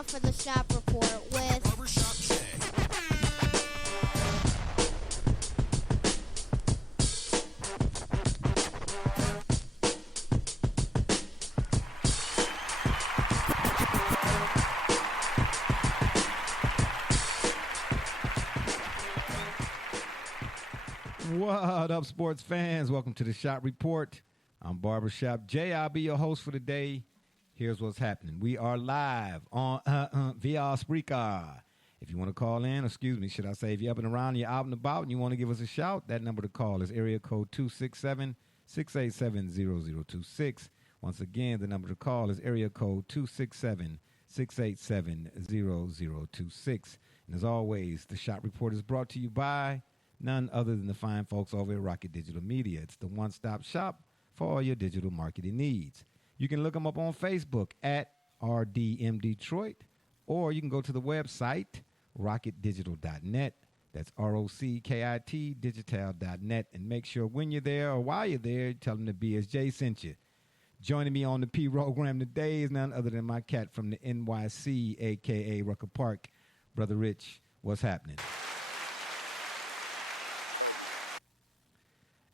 now for the Shop Report with Barbershop Jay. What up, sports fans? Welcome to the Shop Report. I'm Barbershop Jay. I'll be your host for the day. Here's what's happening. We are live on via Spreaker. If you want to call in, should I say, if you're up and around, you're out and about, and you want to give us a shout, that number to call is area code 267-687-0026. Once again, the number to call is area code 267-687-0026. And as always, the Shop Report is brought to you by none other than the fine folks over at Rocket Digital Media. It's the one-stop shop for all your digital marketing needs. You can look them up on Facebook at RDM Detroit, or you can go to the website, rocketdigital.net. That's ROCKIT digital.net. And make sure when you're there or while you're there, tell them the BSJ sent you. Joining me on the P program today is none other than my cat from the NYC, a.k.a. Rucker Park. Brother Rich, what's happening?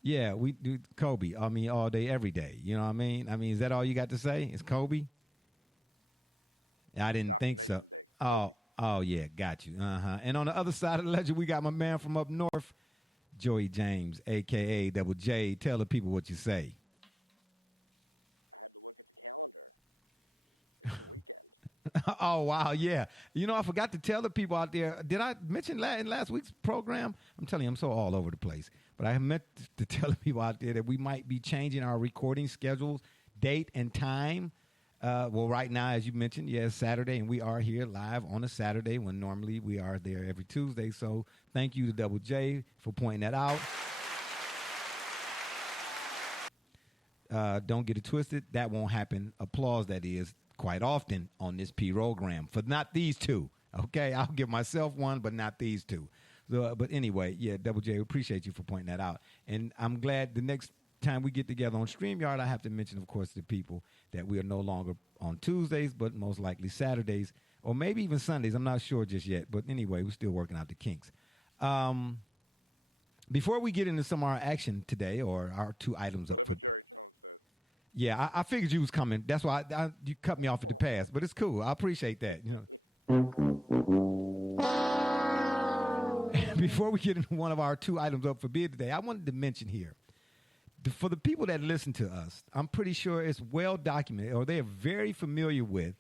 Yeah, we do Kobe. I mean, all day, every day. You know what I mean? Is that all you got to say? Is Kobe? I didn't think so. Oh, yeah, got you. And on the other side of the ledger, we got my man from up north, Joey James, a.k.a. Double J. Tell the people what you say. Oh, wow, yeah. You know, I forgot to tell the people out there. Did I mention that in last week's program? I'm telling you, I'm so all over the place. But I meant to tell the people out there that we might be changing our recording schedules, date, and time. Well, right now, as you mentioned, it's Saturday, and we are here live on a Saturday when normally we are there every Tuesday. So thank you to Double J for pointing that out. Don't get it twisted. That won't happen. Applause, that is, quite often on this P program. For not these two. Okay, I'll give myself one, but not these two. So, but anyway, yeah, Double J, appreciate you for pointing that out. And I'm glad the next time we get together on StreamYard, I have to mention, of course, to people that we are no longer on Tuesdays, but most likely Saturdays, or maybe even Sundays. I'm not sure just yet. But anyway, we're still working out the kinks. Before we get into some of our action today, or our two items up for... Yeah, I figured you was coming. That's why you cut me off at the pass. But it's cool. I appreciate that. You know. Before we get into one of our two items up for bid today, I wanted to mention here, for the people that listen to us, I'm pretty sure it's well documented, or they are very familiar with,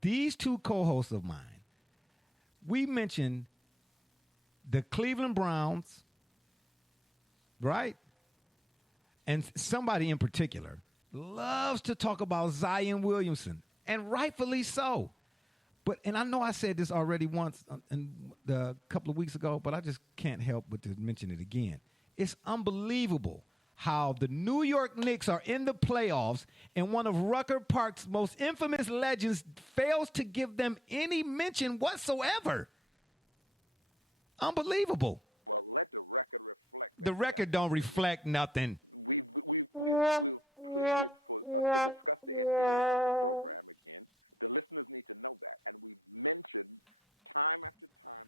these two co-hosts of mine. We mentioned the Cleveland Browns, right? And somebody in particular loves to talk about Zion Williamson, and rightfully so. And I know I said this already once a couple of weeks ago, but I just can't help but to mention it again. It's unbelievable how the New York Knicks are in the playoffs, and one of Rucker Park's most infamous legends fails to give them any mention whatsoever. Unbelievable. The record don't reflect nothing.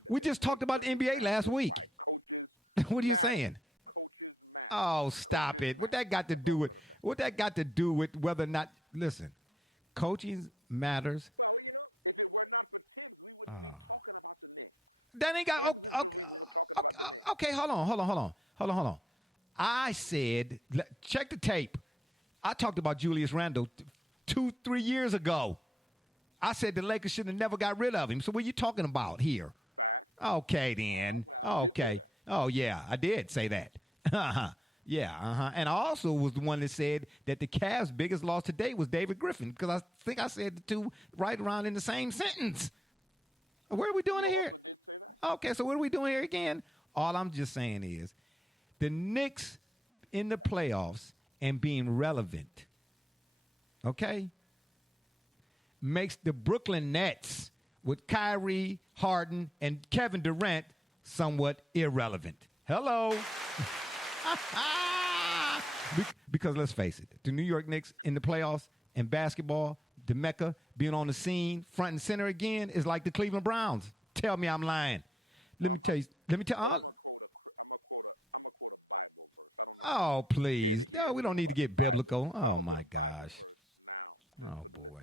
We just talked about the NBA last week. What are you saying? Oh, stop it. What that got to do with whether or not, listen, coaching matters. That ain't got, okay, hold on. I said, check the tape. I talked about Julius Randle 2-3 years ago. I said the Lakers should have never got rid of him. So what are you talking about here? Okay, then. Okay. Oh, yeah, I did say that. Yeah, And I also was the one that said that the Cavs' biggest loss today was David Griffin, because I think I said the two right around in the same sentence. What are we doing here? Okay, so what are we doing here again? All I'm just saying is the Knicks in the playoffs and being relevant, okay, makes the Brooklyn Nets with Kyrie, Harden, and Kevin Durant somewhat irrelevant. Hello. Because let's face it, the New York Knicks in the playoffs and basketball, the Mecca, being on the scene, front and center again, is like the Cleveland Browns. Tell me I'm lying. Let me tell you. Oh, please. No, we don't need to get biblical. Oh, my gosh. Oh, boy.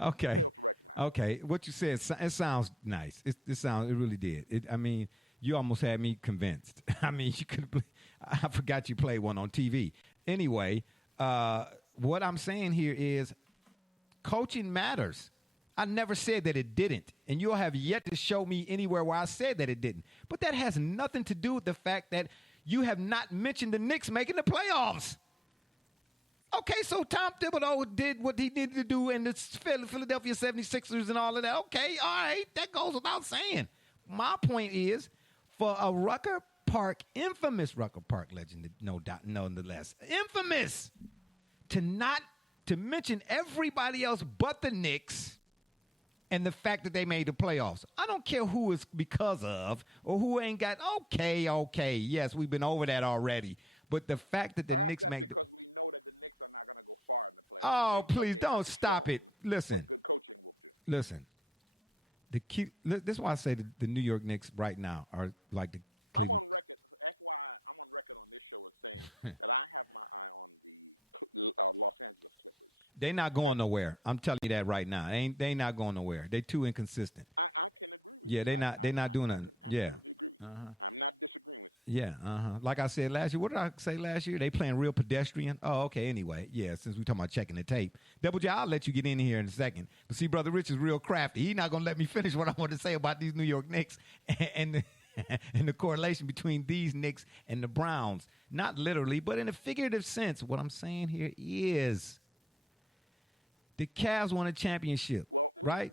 Okay. Okay. What you said, it sounds nice. It really did. I mean, you almost had me convinced. I mean, you could. I forgot you played one on TV. Anyway, what I'm saying here is coaching matters. I never said that it didn't, and you'll have yet to show me anywhere where I said that it didn't. But that has nothing to do with the fact that you have not mentioned the Knicks making the playoffs. Okay, so Tom Thibodeau did what he needed to do in the Philadelphia 76ers and all of that. Okay, all right, that goes without saying. My point is, for a infamous Rucker Park legend, no doubt, nonetheless, infamous, to mention everybody else but the Knicks and the fact that they made the playoffs. I don't care who it's because of or who ain't got, okay, yes, we've been over that already. But the fact that the Knicks make the... Oh, please, don't stop it. Listen. This is why I say the New York Knicks right now are like the Cleveland... They not going nowhere. I'm telling you that right now. They not going nowhere. They too inconsistent. Yeah, they not doing nothing. Yeah. Uh-huh. Yeah, uh-huh. Like I said last year, what did I say last year? They playing real pedestrian. Oh, okay, anyway. Yeah, since we talking about checking the tape. Double J, I'll let you get in here in a second. But see, Brother Rich is real crafty. He's not going to let me finish what I want to say about these New York Knicks and the, and the correlation between these Knicks and the Browns. Not literally, but in a figurative sense. What I'm saying here is the Cavs won a championship, right?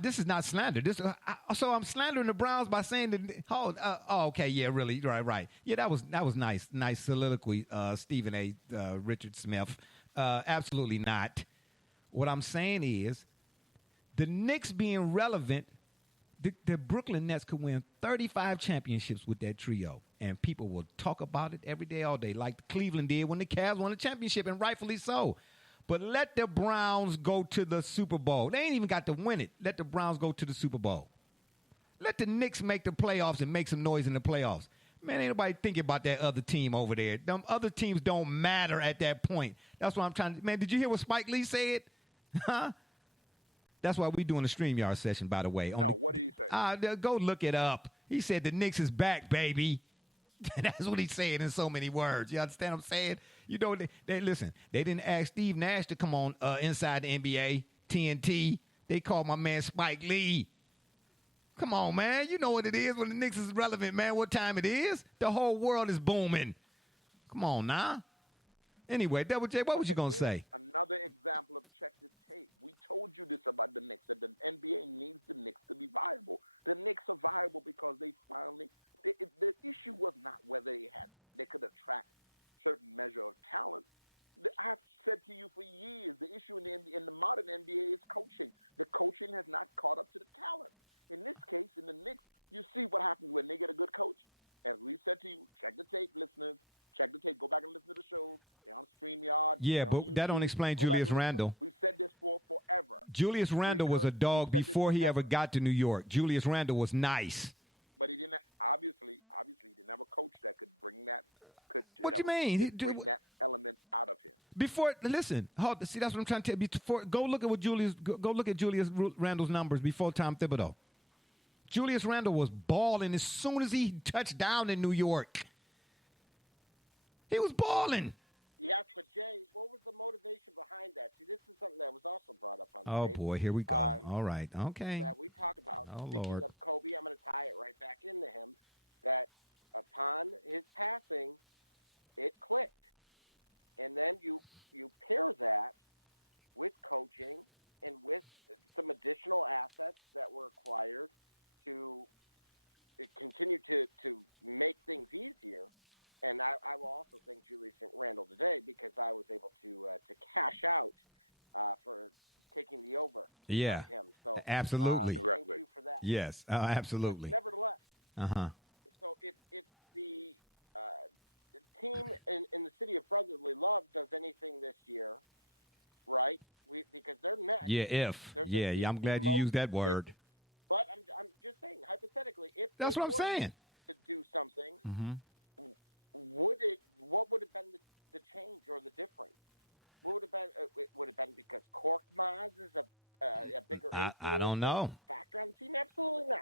This is not slander. So I'm slandering the Browns by saying that, okay, yeah, really, right. Yeah, that was nice soliloquy, Stephen A. Richard Smith. Absolutely not. What I'm saying is the Knicks being relevant, the Brooklyn Nets could win 35 championships with that trio, and people will talk about it every day, all day, like Cleveland did when the Cavs won the championship, and rightfully so. But let the Browns go to the Super Bowl. They ain't even got to win it. Let the Browns go to the Super Bowl. Let the Knicks make the playoffs and make some noise in the playoffs. Man, ain't nobody thinking about that other team over there. Them other teams don't matter at that point. That's what I'm trying to... Man, did you hear what Spike Lee said? Huh? That's why we doing a StreamYard session, by the way. Go look it up. He said the Knicks is back, baby. That's what he's saying in so many words. You understand what I'm saying? You know, they listen. They didn't ask Steve Nash to come on Inside the NBA, TNT. They called my man Spike Lee. Come on, man. You know what it is when the Knicks is relevant, man. What time it is? The whole world is booming. Come on now. Anyway, Double J, what was you going to say? Yeah, but that don't explain Julius Randle. Julius Randle was a dog before he ever got to New York. Julius Randle was nice. What do you mean? Before, listen, see, that's what I'm trying to tell you. Go look at Julius Randle's numbers before Tom Thibodeau. Julius Randle was balling as soon as he touched down in New York. He was balling. Oh boy, here we go. All right. Okay. Oh Lord. Yeah. Absolutely. Yes. Absolutely. Uh huh. Yeah. If. Yeah. Yeah. I'm glad you used that word. That's what I'm saying. Hmm. I don't know.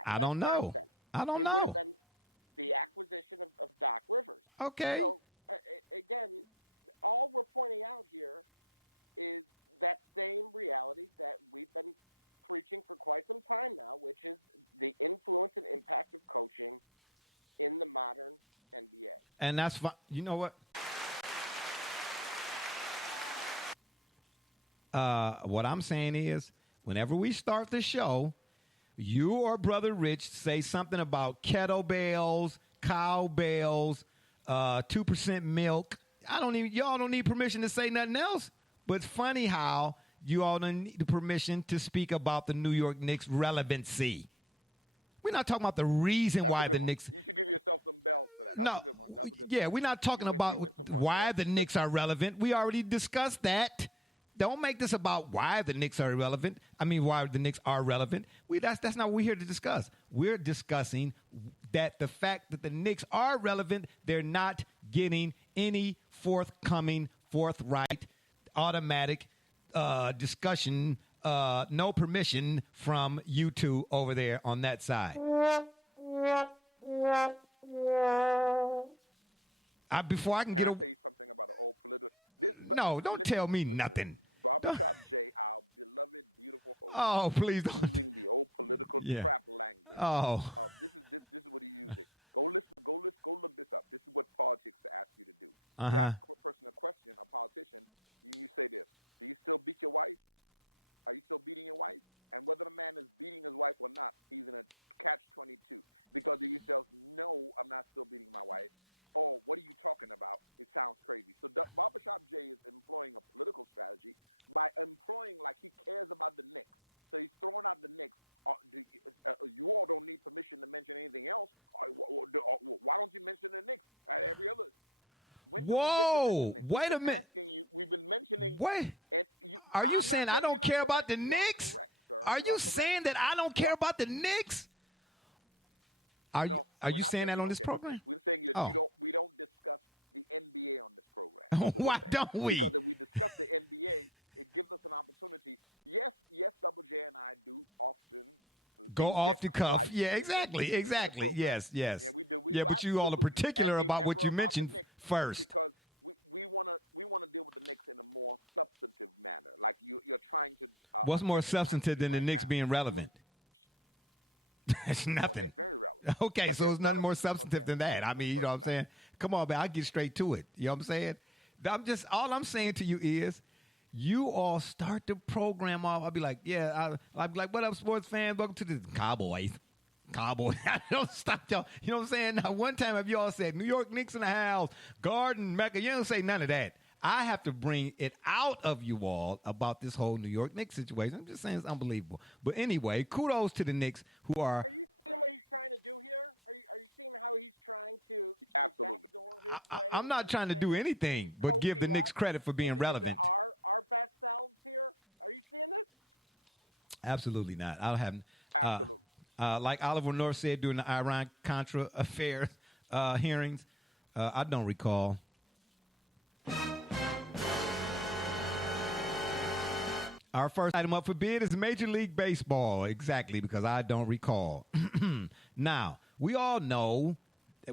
I don't know. I don't know. Okay. And that's fine. You know what? What I'm saying is, whenever we start the show, you or Brother Rich say something about kettlebells, cowbells, 2% milk. I don't even y'all don't need permission to say nothing else. But it's funny how you all don't need the permission to speak about the New York Knicks relevancy. We're not talking about the reason why the Knicks. No, yeah, we're not talking about why the Knicks are relevant. We already discussed that. Don't make this about why the Knicks are irrelevant. I mean, why the Knicks are relevant. That's not what we're here to discuss. We're discussing that the fact that the Knicks are relevant, they're not getting any forthcoming, forthright, automatic discussion, no permission from you two over there on that side. Before I can get a no, don't tell me nothing. Don't, oh, please don't. Yeah. Oh. Uh huh. Whoa! Wait a minute. Wait. Are you saying I don't care about the Knicks? Are you saying that I don't care about the Knicks? Are you saying that on this program? Oh. Why don't we? Go off the cuff. Yeah, exactly. Exactly. Yes, yes. Yeah, but you all are particular about what you mentioned first. What's more substantive than the Knicks being relevant? It's nothing. Okay, so it's nothing more substantive than that. I mean, you know what I'm saying? Come on, man. I'll get straight to it. You know what I'm saying? All I'm saying to you is, you all start the program off. I'll be like, yeah, I'll be like, what up, sports fans? Welcome to the Cowboys. Cowboys. I don't stop y'all. You know what I'm saying? Now, one time, if y'all said New York Knicks in the house, Garden, Mecca, you don't say none of that. I have to bring it out of you all about this whole New York Knicks situation. I'm just saying it's unbelievable. But anyway, kudos to the Knicks who are. I'm not trying to do anything but give the Knicks credit for being relevant. Absolutely not. I'll have, uh, like Oliver North said during the Iran Contra affairs hearings. I don't recall. Our first item up for bid is Major League Baseball. Exactly, because I don't recall. Now, we all know,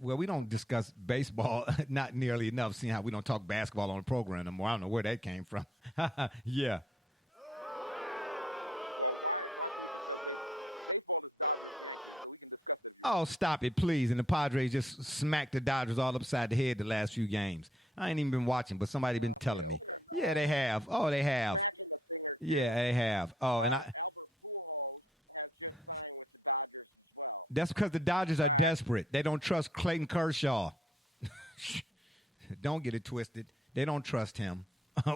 well, we don't discuss baseball not nearly enough, seeing how we don't talk basketball on the program anymore. I don't know where that came from. Yeah. Oh, stop it, please. And the Padres just smacked the Dodgers all upside the head the last few games. I ain't even been watching, but somebody been telling me. Yeah, they have. Oh, they have. Yeah, they have. Oh, and that's because the Dodgers are desperate. They don't trust Clayton Kershaw. Don't get it twisted. They don't trust him.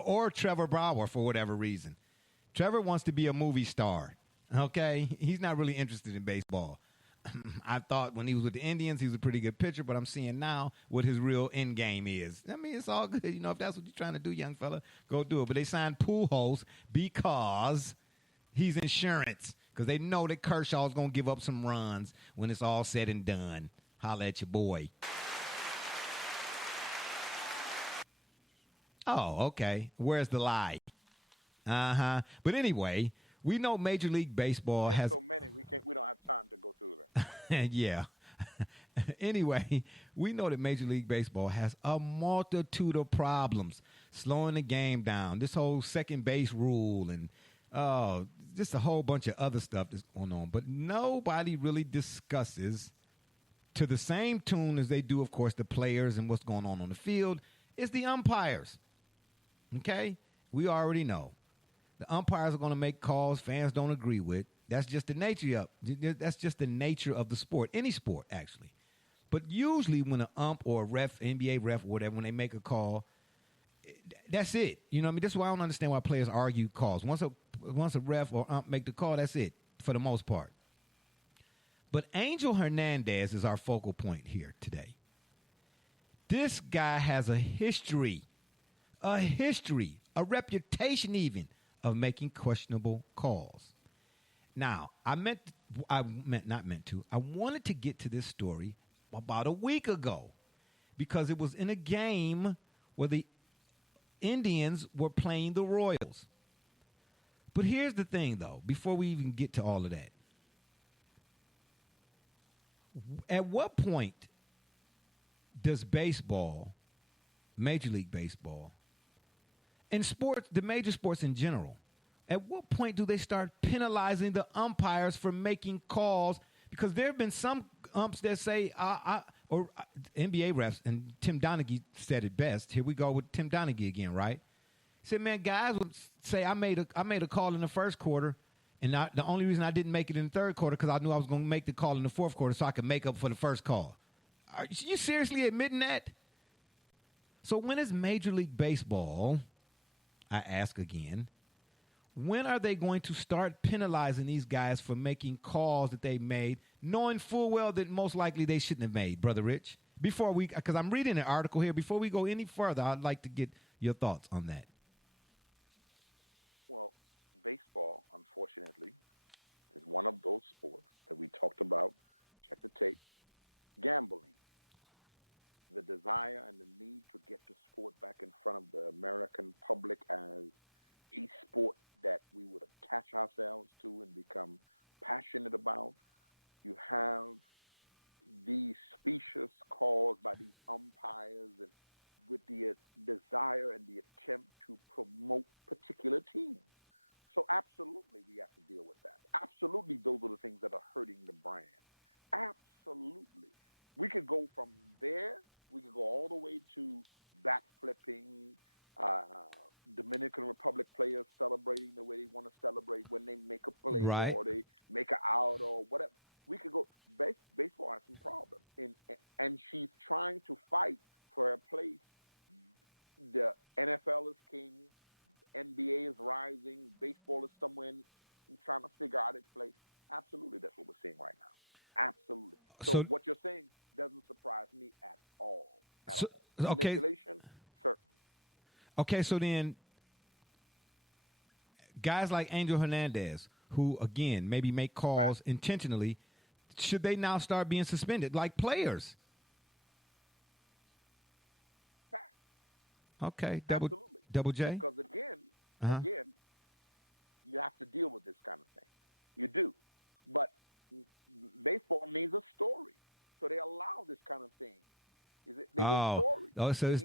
Or Trevor Bauer for whatever reason. Trevor wants to be a movie star. Okay? He's not really interested in baseball. I thought when he was with the Indians, he was a pretty good pitcher, but I'm seeing now what his real end game is. I mean, it's all good. You know, if that's what you're trying to do, young fella, go do it. But they signed Pujols because he's insurance, because they know that Kershaw's going to give up some runs when it's all said and done. Holla at your boy. Oh, okay. Where's the lie? Uh-huh. But anyway, we know Major League Baseball has yeah. Anyway, we know that Major League Baseball has a multitude of problems slowing the game down. This whole second base rule and just a whole bunch of other stuff that's going on. But nobody really discusses to the same tune as they do, of course, the players and what's going on the field is the umpires. Okay? We already know. The umpires are going to make calls fans don't agree with. That's just the nature of the sport, any sport, actually. But usually when an ump or a ref, NBA ref or whatever, when they make a call, that's it. You know what I mean? That's why I don't understand why players argue calls. Once a ref or ump make the call, that's it for the most part. But Angel Hernandez is our focal point here today. This guy has a history, a reputation even, of making questionable calls. Now, I wanted to get to this story about a week ago because it was in a game where the Indians were playing the Royals. But here's the thing, though, before we even get to all of that. At what point does baseball, Major League Baseball, and sports, the major sports in general, at what point do they start penalizing the umpires for making calls? Because there have been some umps that say, or NBA refs, and Tim Donaghy said it best. Here we go with Tim Donaghy again, right? He said, man, guys would say, I made a call in the first quarter, and the only reason I didn't make it in the third quarter because I knew I was going to make the call in the fourth quarter so I could make up for the first call. Are you seriously admitting that? So when is Major League Baseball, I ask again, when are they going to start penalizing these guys for making calls that they made, knowing full well that most likely they shouldn't have made, Brother Rich? Because I'm reading an article here, before we go any further, I'd like to get your thoughts on that. Right. So, so okay, okay. So then, guys like Angel Hernandez, who again maybe make calls intentionally, should they now start being suspended like players? Okay, double J. Uh huh. Oh, oh, so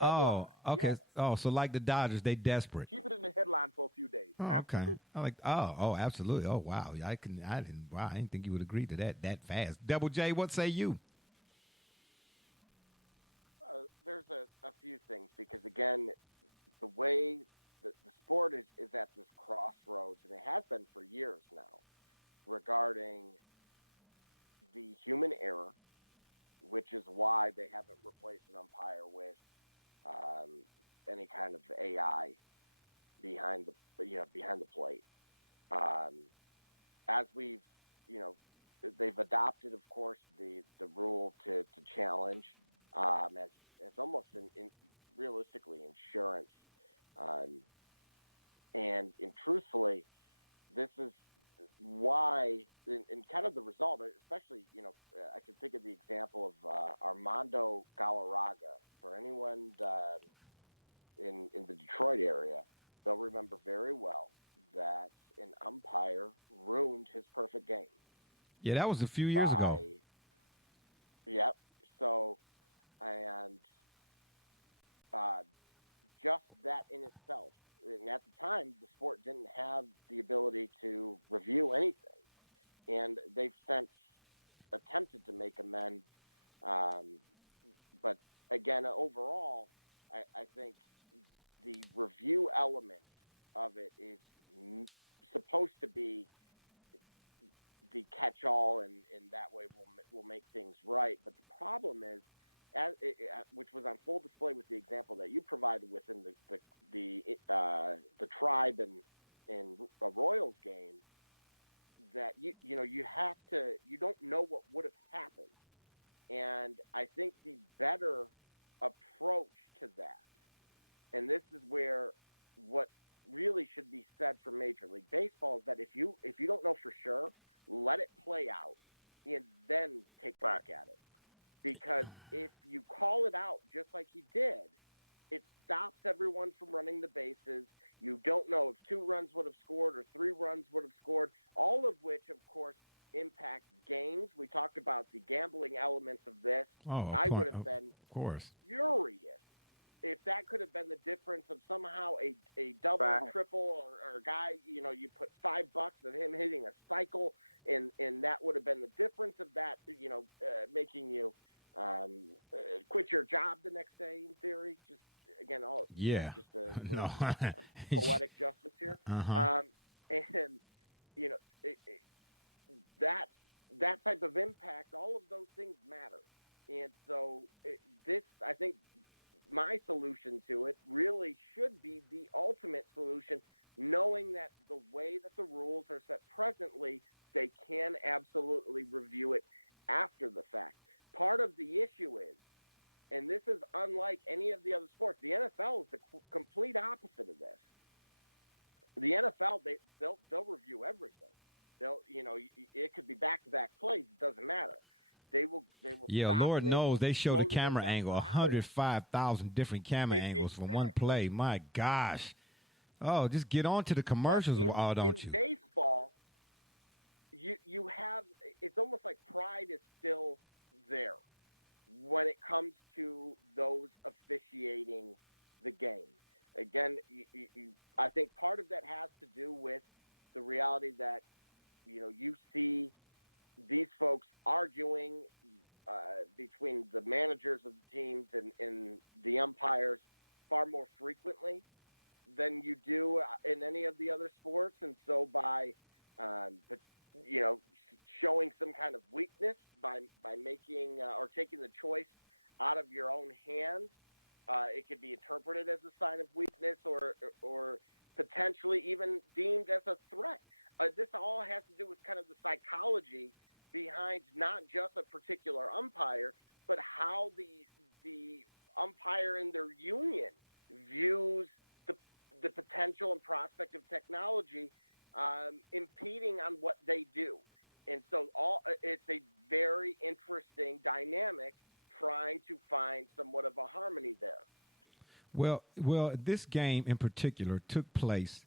oh, okay. Oh, so like the Dodgers, they desperate. Oh, okay. I like. Oh, absolutely. Oh, wow. I can. I didn't. Wow. I didn't think you would agree to that fast. Double J, what say you? Yeah, that was a few years ago. Oh, a point. Of course. Yeah. No. Uh-huh. Yeah, Lord knows they show the camera angle 105,000 different camera angles from one play. My gosh. Oh, just get on to the commercials, don't you? Well, this game in particular took place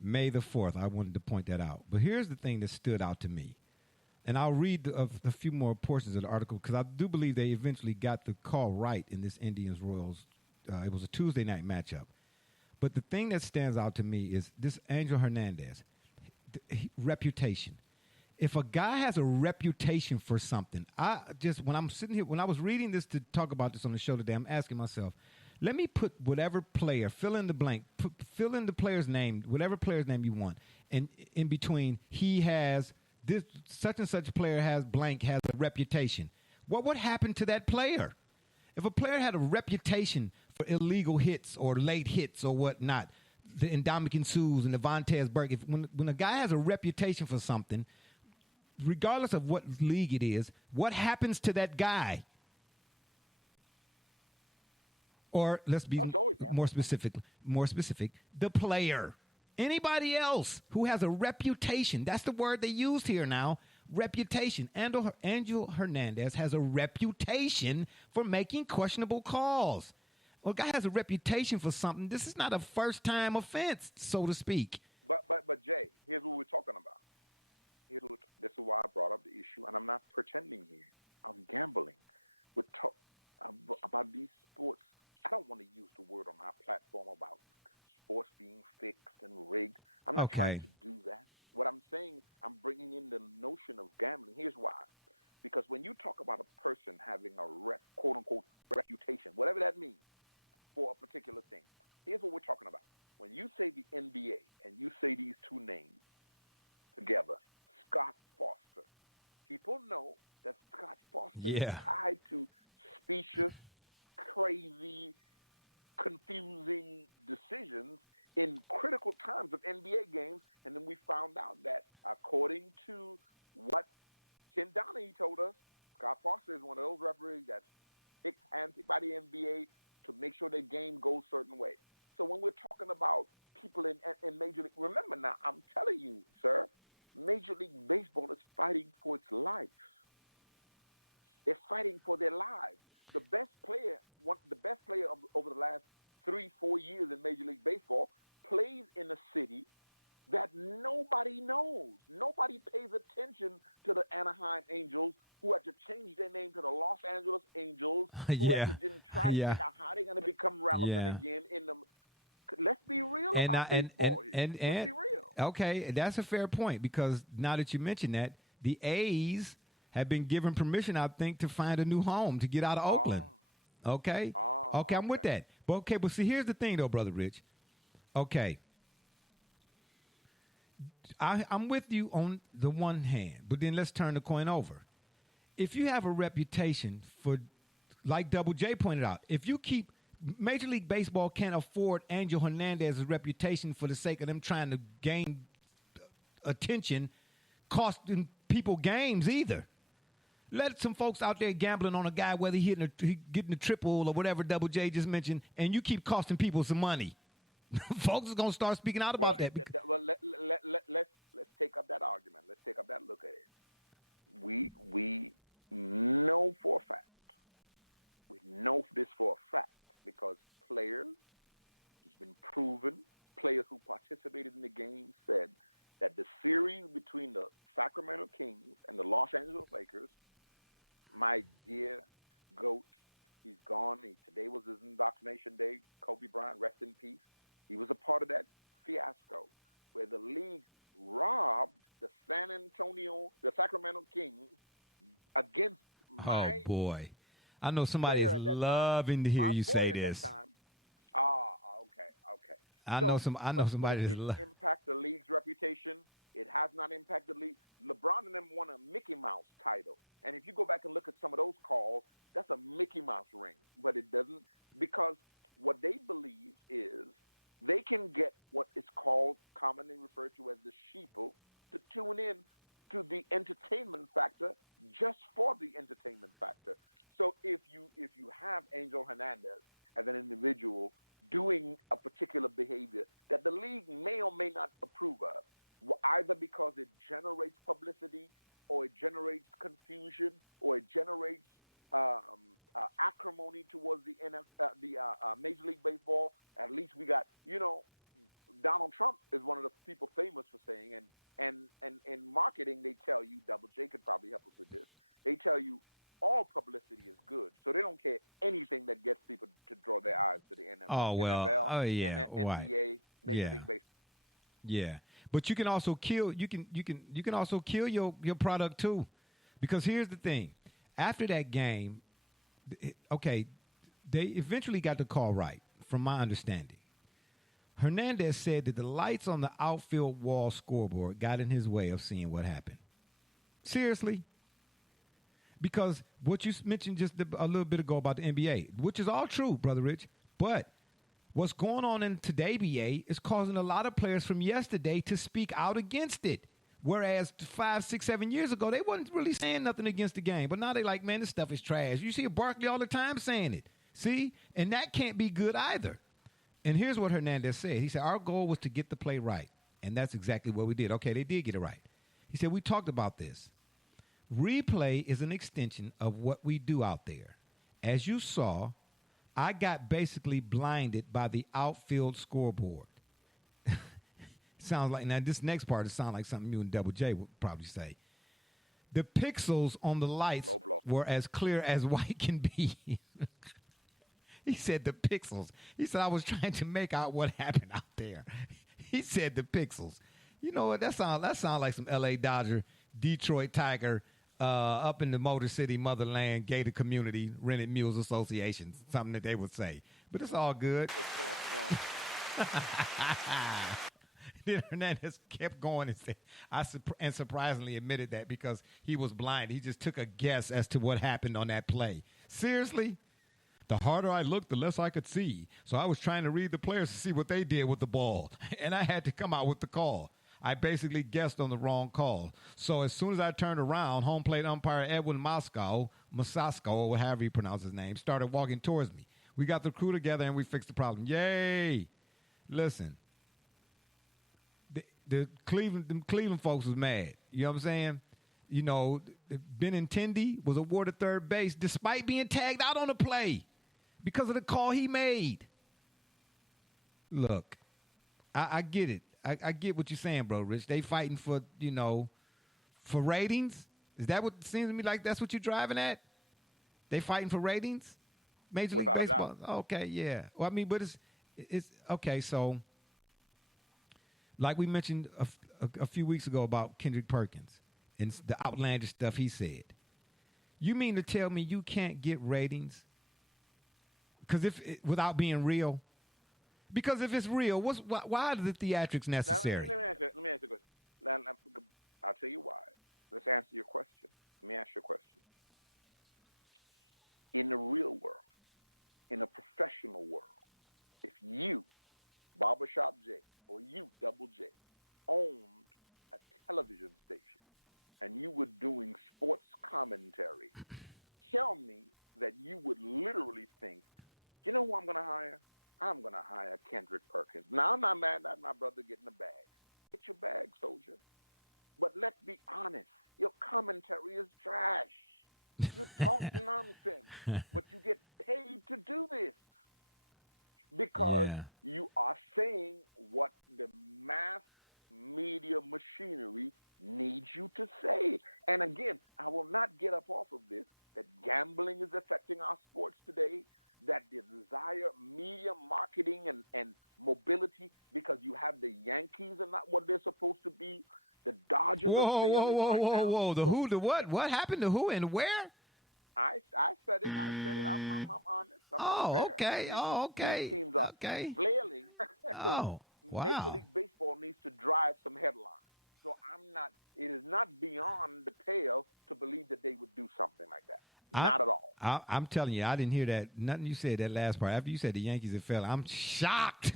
May the 4th. I wanted to point that out. But here's the thing that stood out to me. And I'll read a few more portions of the article because I do believe they eventually got the call right in this Indians Royals. It was a Tuesday night matchup. But the thing that stands out to me is this Angel Hernandez reputation. If a guy has a reputation for something, I just when I'm sitting here, when I was reading this to talk about this on the show today, I'm asking myself, let me put whatever player, fill in the blank, fill in the player's name, whatever player's name you want, and in between, he has this such and such player has blank has a reputation. What would happen to that player? If a player had a reputation for illegal hits or late hits or whatnot, the Ndamukong Suhs and the Vontez Burke, when a guy has a reputation for something, regardless of what league it is, what happens to that guy? Or let's be more specific, the player. Anybody else who has a reputation, that's the word they used here now, reputation. Angel Hernandez has a reputation for making questionable calls. Well, a guy has a reputation for something. This is not a first-time offense, so to speak. Okay. Yeah. Yeah. Yeah. Yeah. And okay, that's a fair point because now that you mention that, the A's have been given permission, I think, to find a new home to get out of Oakland. Okay, okay, I'm with that. But see, here's the thing, though, brother Rich. Okay, I'm with you on the one hand, but then let's turn the coin over. If you have a reputation for, like Double J pointed out, if you keep Major League Baseball can't afford Angel Hernandez's reputation for the sake of them trying to gain attention, costing people games either. Let some folks out there gambling on a guy, whether he getting a triple or whatever Double J just mentioned, and you keep costing people some money. Folks is gonna start speaking out about that. Because, oh boy, I know somebody is loving to hear you say this. I know somebody is. Oh well. Oh yeah. Right. Yeah. Yeah. But you can also kill. You can also kill your product too, because here's the thing. After that game, okay, they eventually got the call right, from my understanding. Hernandez said that the lights on the outfield wall scoreboard got in his way of seeing what happened. Seriously? Because what you mentioned just a little bit ago about the NBA, which is all true, Brother Rich, but what's going on in today BA is causing a lot of players from yesterday to speak out against it. Whereas 5, 6, 7 years ago, they wasn't really saying nothing against the game. But now they like, man, this stuff is trash. You see a Barkley all the time saying it. See? And that can't be good either. And here's what Hernandez said. He said, our goal was to get the play right. And that's exactly what we did. Okay, they did get it right. He said, we talked about this. Replay is an extension of what we do out there. As you saw, I got basically blinded by the outfield scoreboard. Sounds like, now this next part, it sounds like something you and Double J would probably say. The pixels on the lights were as clear as white can be. He said the pixels. He said I was trying to make out what happened out there. He said the pixels. You know what? That sound like some L.A. Dodger, Detroit Tiger, up in the Motor City Motherland Gated Community Rented Mules Association, something that they would say. But it's all good. Then Hernandez kept going and said, and surprisingly admitted that because he was blind. He just took a guess as to what happened on that play. Seriously? The harder I looked, the less I could see. So I was trying to read the players to see what they did with the ball. And I had to come out with the call. I basically guessed on the wrong call. So as soon as I turned around, home plate umpire Edwin Masasco, or however you pronounce his name, started walking towards me. We got the crew together and we fixed the problem. Yay! Listen, the Cleveland folks was mad. You know what I'm saying? You know, Benintendi was awarded third base despite being tagged out on the play because of the call he made. Look, I get it. I get what you're saying, bro, Rich. They fighting for, for ratings. Is that what it seems to me like that's what you're driving at? They fighting for ratings? Major League Baseball? Okay, yeah. Well, I mean, but it's okay, so like we mentioned a few weeks ago about Kendrick Perkins and the outlandish stuff he said. You mean to tell me you can't get ratings? Because without being real? Because if it's real, why are the theatrics necessary? Yeah. Whoa, whoa, whoa, whoa, whoa. The who, the what? What happened to who and where? Oh, okay. Oh, okay. Okay. Oh, wow. I, I'm telling you, I didn't hear that. Nothing you said that last part. After you said the Yankees had fell, I'm shocked.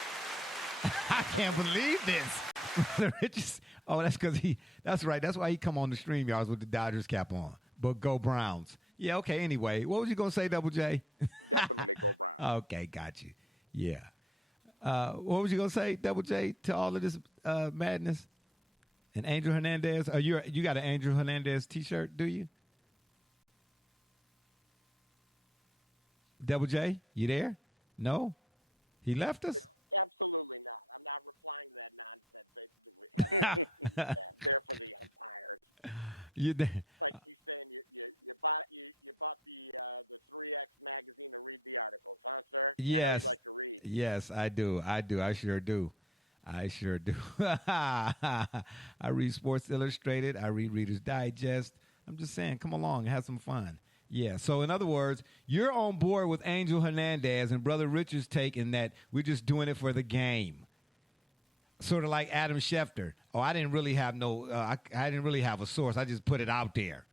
I can't believe this. Oh, that's because that's right. That's why he come on the stream yards with the Dodgers cap on. But go Browns. Yeah, okay, anyway. What was you going to say, Double J? Okay, got you. Yeah. What was you going to say, Double J, to all of this madness? And Angel Hernandez? You got an Angel Hernandez T-shirt, do you? Double J, you there? No? He left us? You there? Yes. Yes, I do. I do. I sure do. I sure do. I read Sports Illustrated. I read Reader's Digest. I'm just saying, come along and have some fun. Yeah. So, in other words, you're on board with Angel Hernandez and Brother Richard's take in that we're just doing it for the game. Sort of like Adam Schefter. Oh, I didn't really have I didn't really have a source. I just put it out there.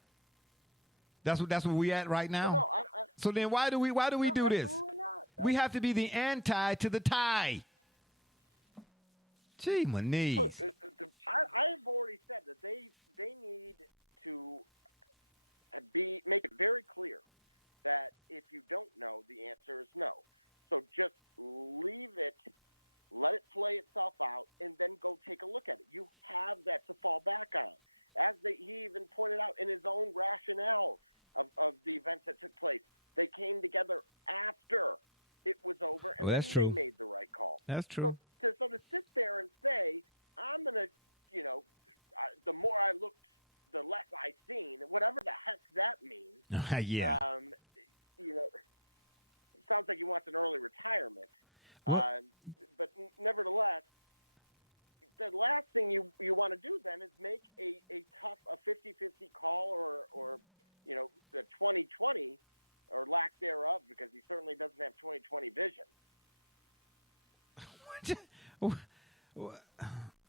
That's what we at right now. So then why do we do this? We have to be the anti to the tie. Gee, my knees. Oh, that's true. That's true. Yeah. Well,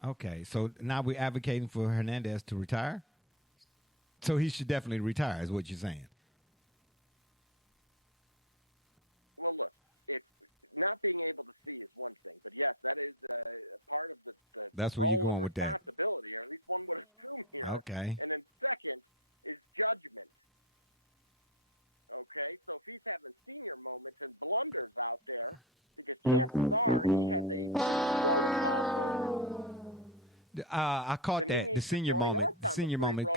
okay. So now we're advocating for Hernandez to retire. So he should definitely retire, is what you're saying. That's where you're going with that. Okay. I caught that. The senior moment. The senior moment.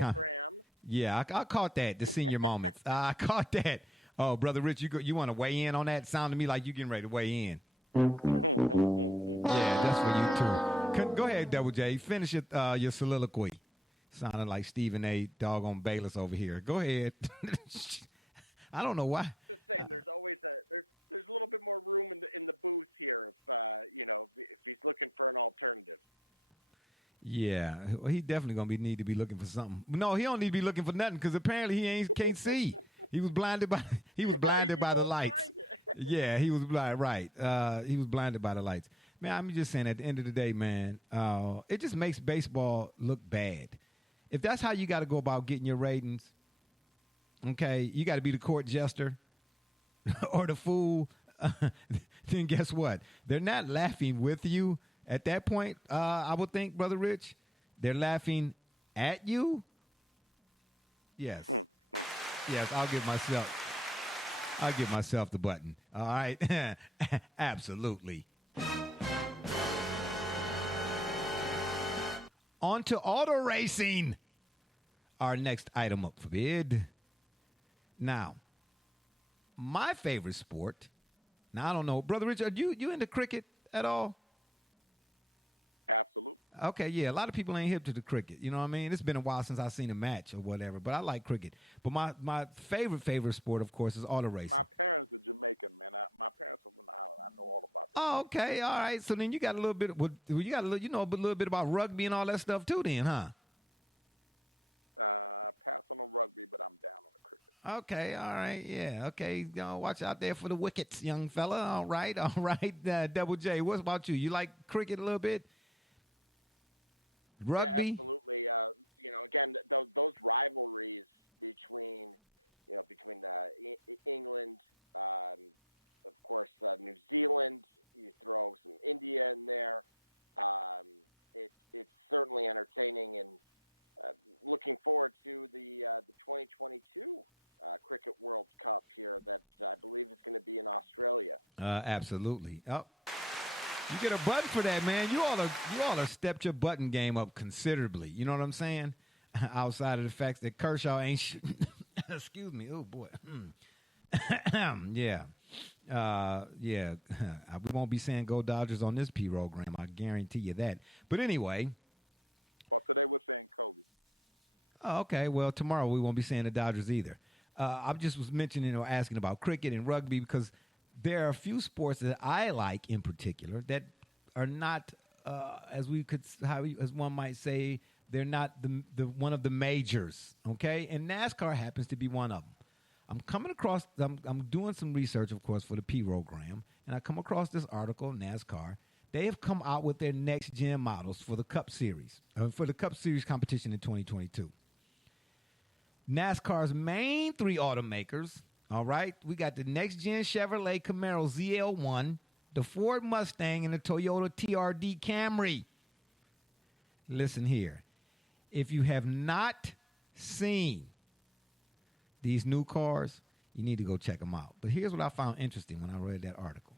Yeah, I caught that. The senior moments. I caught that. Oh, brother Rich, you want to weigh in on that? Sound to me like you getting ready to weigh in. Yeah, that's for you too. Go ahead, Double J. Finish your soliloquy. Sounding like Stephen A. Doggone Bayless over here. Go ahead. I don't know why. Yeah, well, he definitely gonna need to be looking for something. No, he don't need to be looking for nothing because apparently he ain't can't see. He was blinded by he was blinded by the lights. Yeah, he was blind. Right, he was blinded by the lights. Man, I'm just saying. At the end of the day, man, it just makes baseball look bad. If that's how you got to go about getting your ratings, okay, you got to be the court jester or the fool. Then guess what? They're not laughing with you at that point. I would think, brother Rich, they're laughing at you. Yes, yes. I'll give myself the button. All right, absolutely. On to auto racing. Our next item up for bid. Now, my favorite sport. Now I don't know, brother Richard. You into cricket at all? Okay, yeah. A lot of people ain't hip to the cricket. You know what I mean? It's been a while since I've seen a match or whatever. But I like cricket. But my favorite sport, of course, is auto racing. Oh, okay, all right. So then you got a little bit. Well, you got a little, a little bit about rugby and all that stuff too. Then, huh? Okay, all right, yeah, okay. Watch out there for the wickets, young fella. All right, all right. Double J, what about you? You like cricket a little bit? Rugby? Absolutely. Oh, you get a button for that, man. You all are stepped your button game up considerably. You know what I'm saying? Outside of the fact that Kershaw ain't. Excuse me. Oh boy. Yeah. Yeah. We won't be saying go Dodgers on this program. I guarantee you that. But anyway. Oh, okay. Well, tomorrow we won't be saying the Dodgers either. I just was mentioning or asking about cricket and rugby because there are a few sports that I like in particular that are not, as we could, as one might say, they're not the one of the majors. Okay, and NASCAR happens to be one of them. I'm coming across. I'm doing some research, of course, for the P program, and I come across this article, NASCAR. They have come out with their next gen models for the Cup Series, for the Cup Series competition in 2022. NASCAR's main three automakers. All right, we got the next gen Chevrolet Camaro ZL1, the Ford Mustang, and the Toyota TRD Camry. Listen here. If you have not seen these new cars, you need to go check them out. But here's what I found interesting when I read that article.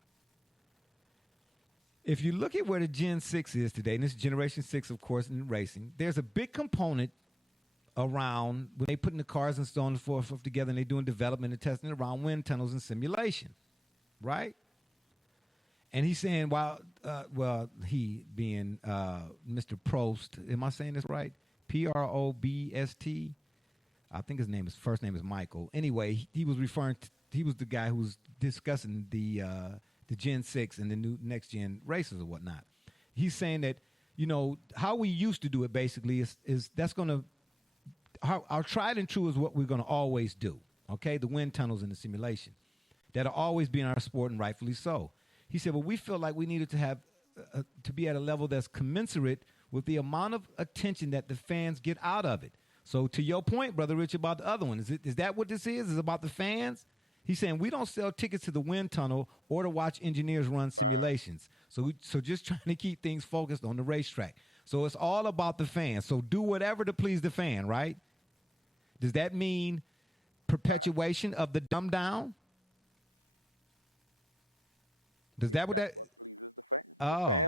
If you look at where the Gen 6 is today, and this is Generation 6, of course, in racing, there's a big component around when they putting the cars and so on and forth together and they're doing development and testing around wind tunnels and simulation, right? And he's saying, he being Mr. Prost, am I saying this right? Probst. I think his first name is Michael. Anyway, he was he was the guy who was discussing the Gen 6 and the new next gen races or whatnot. He's saying that, how we used to do it basically is that's going to, our tried and true is what we're going to always do, okay? The wind tunnels and the simulation. That'll always be in our sport, and rightfully so. He said, well, we feel like we needed to have to be at a level that's commensurate with the amount of attention that the fans get out of it. So to your point, Brother Rich, about the other one, is that what this is? Is it about the fans? He's saying we don't sell tickets to the wind tunnel or to watch engineers run simulations. So just trying to keep things focused on the racetrack. So it's all about the fans. So do whatever to please the fan, right? Does that mean perpetuation of the dumb down? Does that what that? Oh.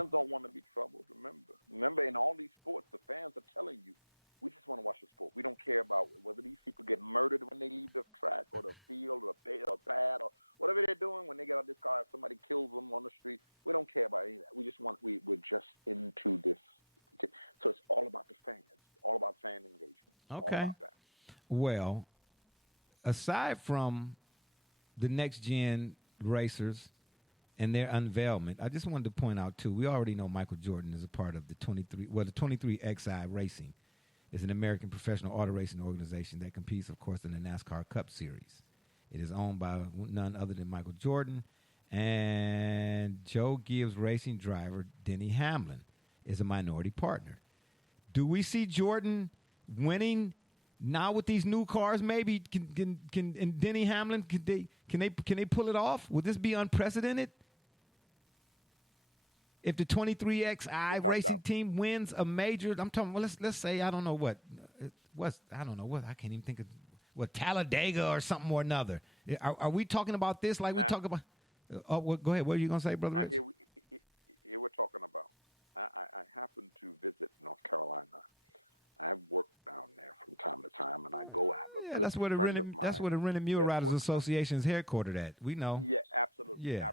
Okay. Well, aside from the next gen racers and their unveilment, I just wanted to point out too. We already know Michael Jordan is a part of the 23. Well, the 23XI Racing is an American professional auto racing organization that competes, of course, in the NASCAR Cup Series. It is owned by none other than Michael Jordan, and Joe Gibbs Racing driver Denny Hamlin is a minority partner. Do we see Jordan winning now with these new cars? Maybe can and Denny Hamlin can they pull it off? Would this be unprecedented? If the 23XI racing team wins a major, I'm talking. Well, let's say I don't know what, I don't know what, I can't even think of what, Talladega or something or another. Are we talking about this like we talk about? Oh, well, go ahead. What are you gonna say, Brother Rich? Yeah, that's where the Rented Mule Riders Association is headquartered at. We know. Yeah.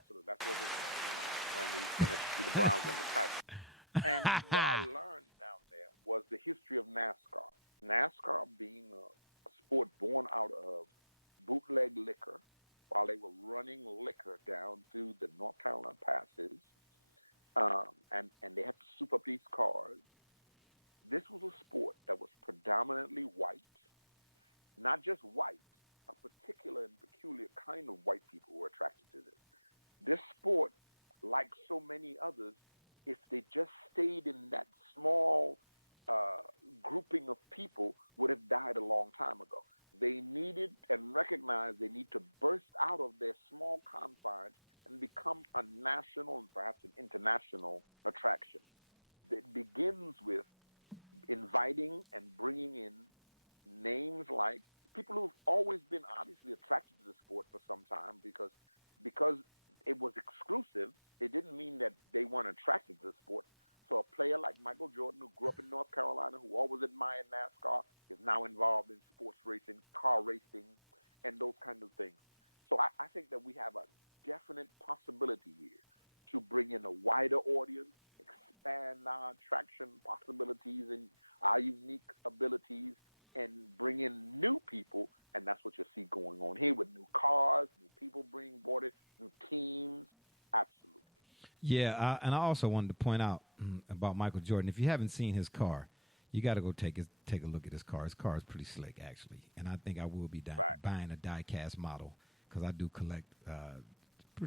Yeah, and I also wanted to point out about Michael Jordan. If you haven't seen his car, you got to go take a look at his car. His car is pretty slick, actually, and I think I will be buying a die-cast model because I do collect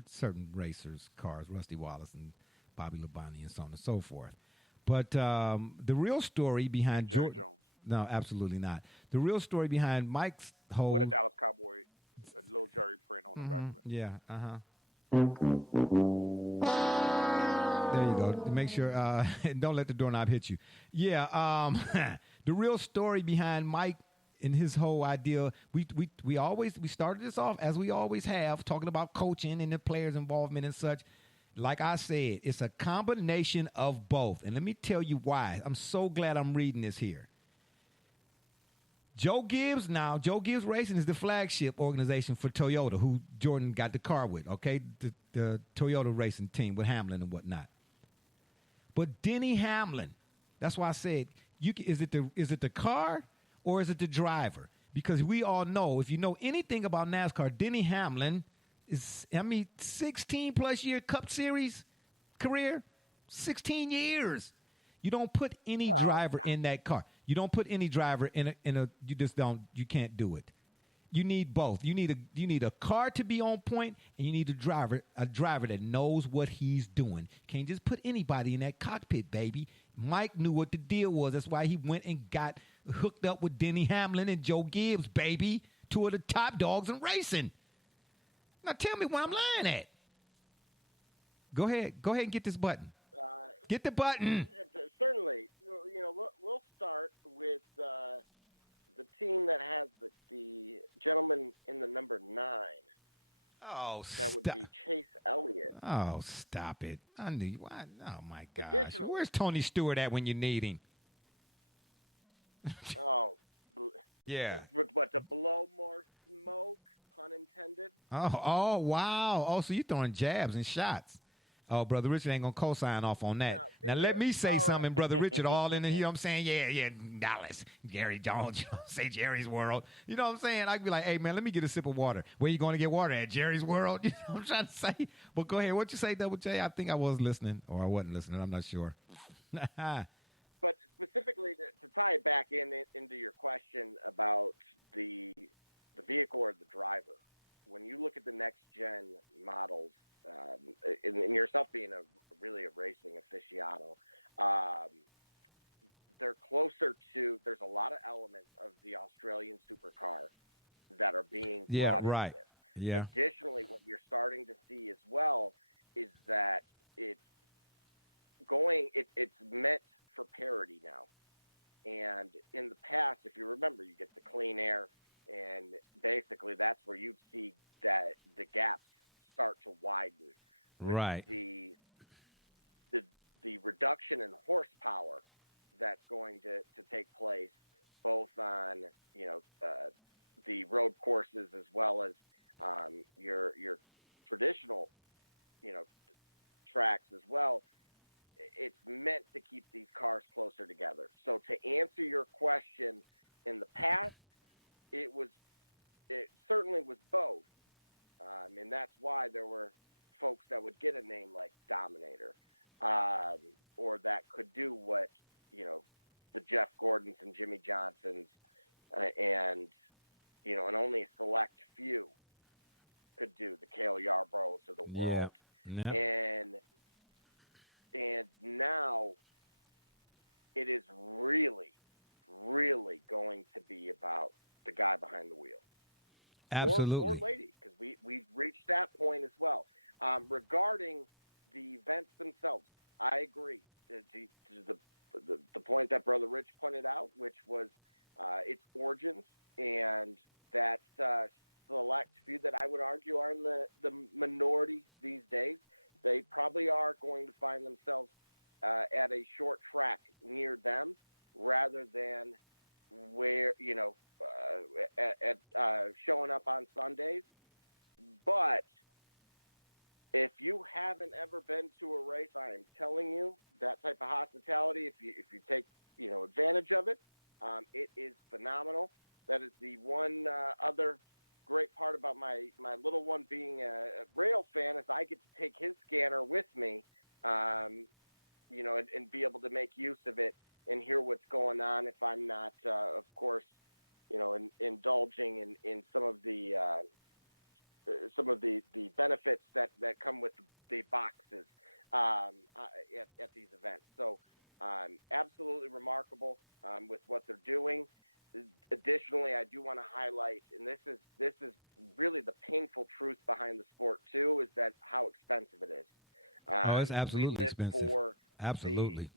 certain racers' cars, Rusty Wallace and Bobby Labonte, and so on and so forth. But the real story behind Jordan, no, absolutely not. The real story behind Mike's whole, yeah, there you go. Make sure, don't let the doorknob hit you. Yeah, the real story behind Mike and his whole idea. We started this off as we always have, talking about coaching and the players' involvement and such. Like I said, it's a combination of both, and let me tell you why. I'm so glad I'm reading this here. Joe Gibbs Racing is the flagship organization for Toyota, who Jordan got the car with. Okay, the Toyota racing team with Hamlin and whatnot. But Denny Hamlin, that's why I said, is it the car or is it the driver? Because we all know, if you know anything about NASCAR, Denny Hamlin is, 16 plus year Cup Series career, 16 years. You don't put any driver in that car. You don't put any driver in a. You can't do it. You need both. You need a car to be on point, and you need a driver that knows what he's doing. You can't just put anybody in that cockpit, baby. Mike knew what the deal was. That's why he went and got hooked up with Denny Hamlin and Joe Gibbs, baby, two of the top dogs in racing. Now tell me why I'm lying at. Go ahead and get this button. Get the button. Oh, stop. Oh, stop it. I knew you. Oh, my gosh. Where's Tony Stewart at when you need him? Yeah. Oh, wow. Oh, so you throwing jabs and shots. Oh, Brother Richard ain't going to co-sign off on that. Now, let me say something, Brother Richard, all in the, you know what I'm saying? Yeah, Dallas, Gary Jones, say Jerry's World. You know what I'm saying? I could be like, hey, man, let me get a sip of water. Where you going to get water at? Jerry's World? You know what I'm trying to say? But go ahead. What you say, Double J? I think I was listening, or I wasn't listening. I'm not sure. Yeah, right. Yeah. Right. Yeah. Yeah. Absolutely. Oh, it's absolutely expensive. Absolutely.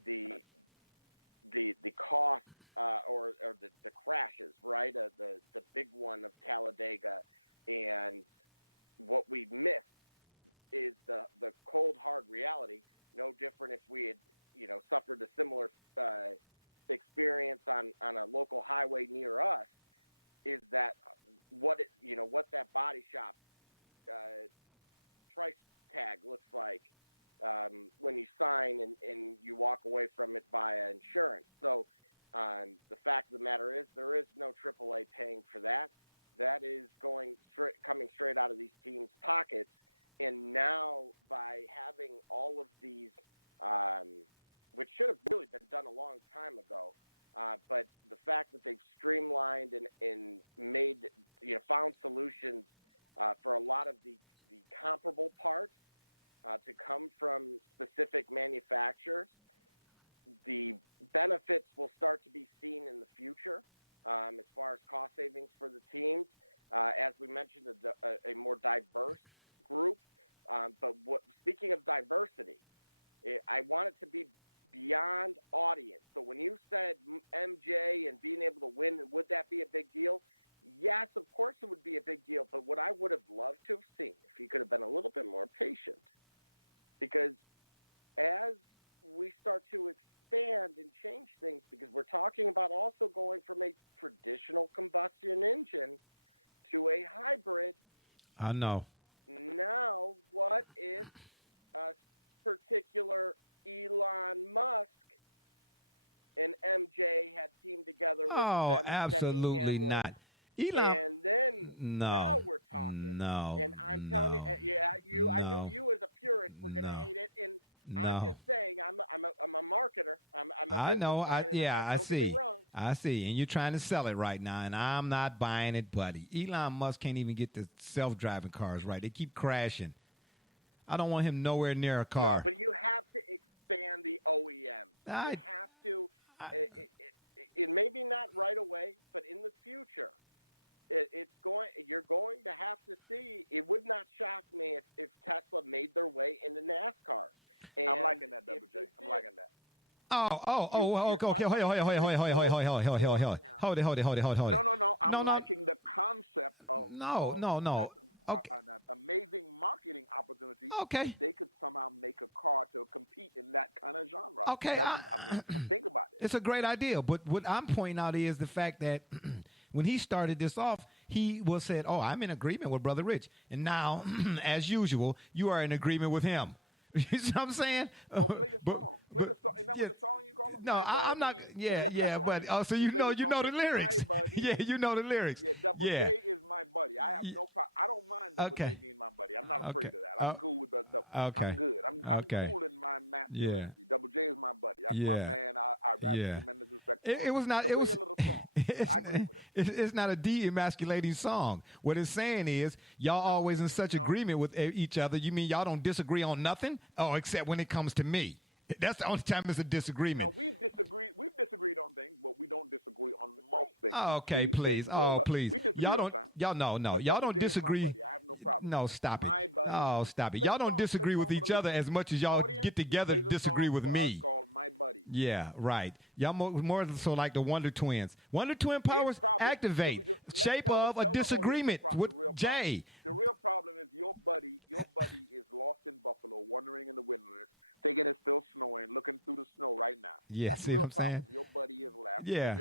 I know. Oh, absolutely not. Elon, no, no, no, no, no, no. I know. I see. I see. And you're trying to sell it right now, and I'm not buying it, buddy. Elon Musk can't even get the self-driving cars right. They keep crashing. I don't want him nowhere near a car. I, I okay, okay, hold it. No, no, no. Okay, okay, okay. It's a great idea, but what I'm pointing out is the fact that when he started this off, he was said, "Oh, I'm in agreement with Brother Rich," and now, as usual, you are in agreement with him. You see what I'm saying? But, but, yeah, no, I'm not. Yeah, yeah, but so you know the lyrics. Yeah, you know the lyrics. Yeah. Okay. Okay. Okay. Okay. Yeah. Yeah. Yeah. It was not. It was. It's not a de-emasculating song. What it's saying is y'all always in such agreement with each other. You mean y'all don't disagree on nothing? Oh, except when it comes to me. That's the only time it's a disagreement. Oh, okay, please. Oh, please. Y'all don't. Y'all no. Y'all don't disagree. No, stop it. Oh, stop it. Y'all don't disagree with each other as much as y'all get together to disagree with me. Yeah, right. Y'all more so like the Wonder Twins. Wonder Twin powers activate. Shape of a disagreement with Jay. Yeah, see what I'm saying? Yeah,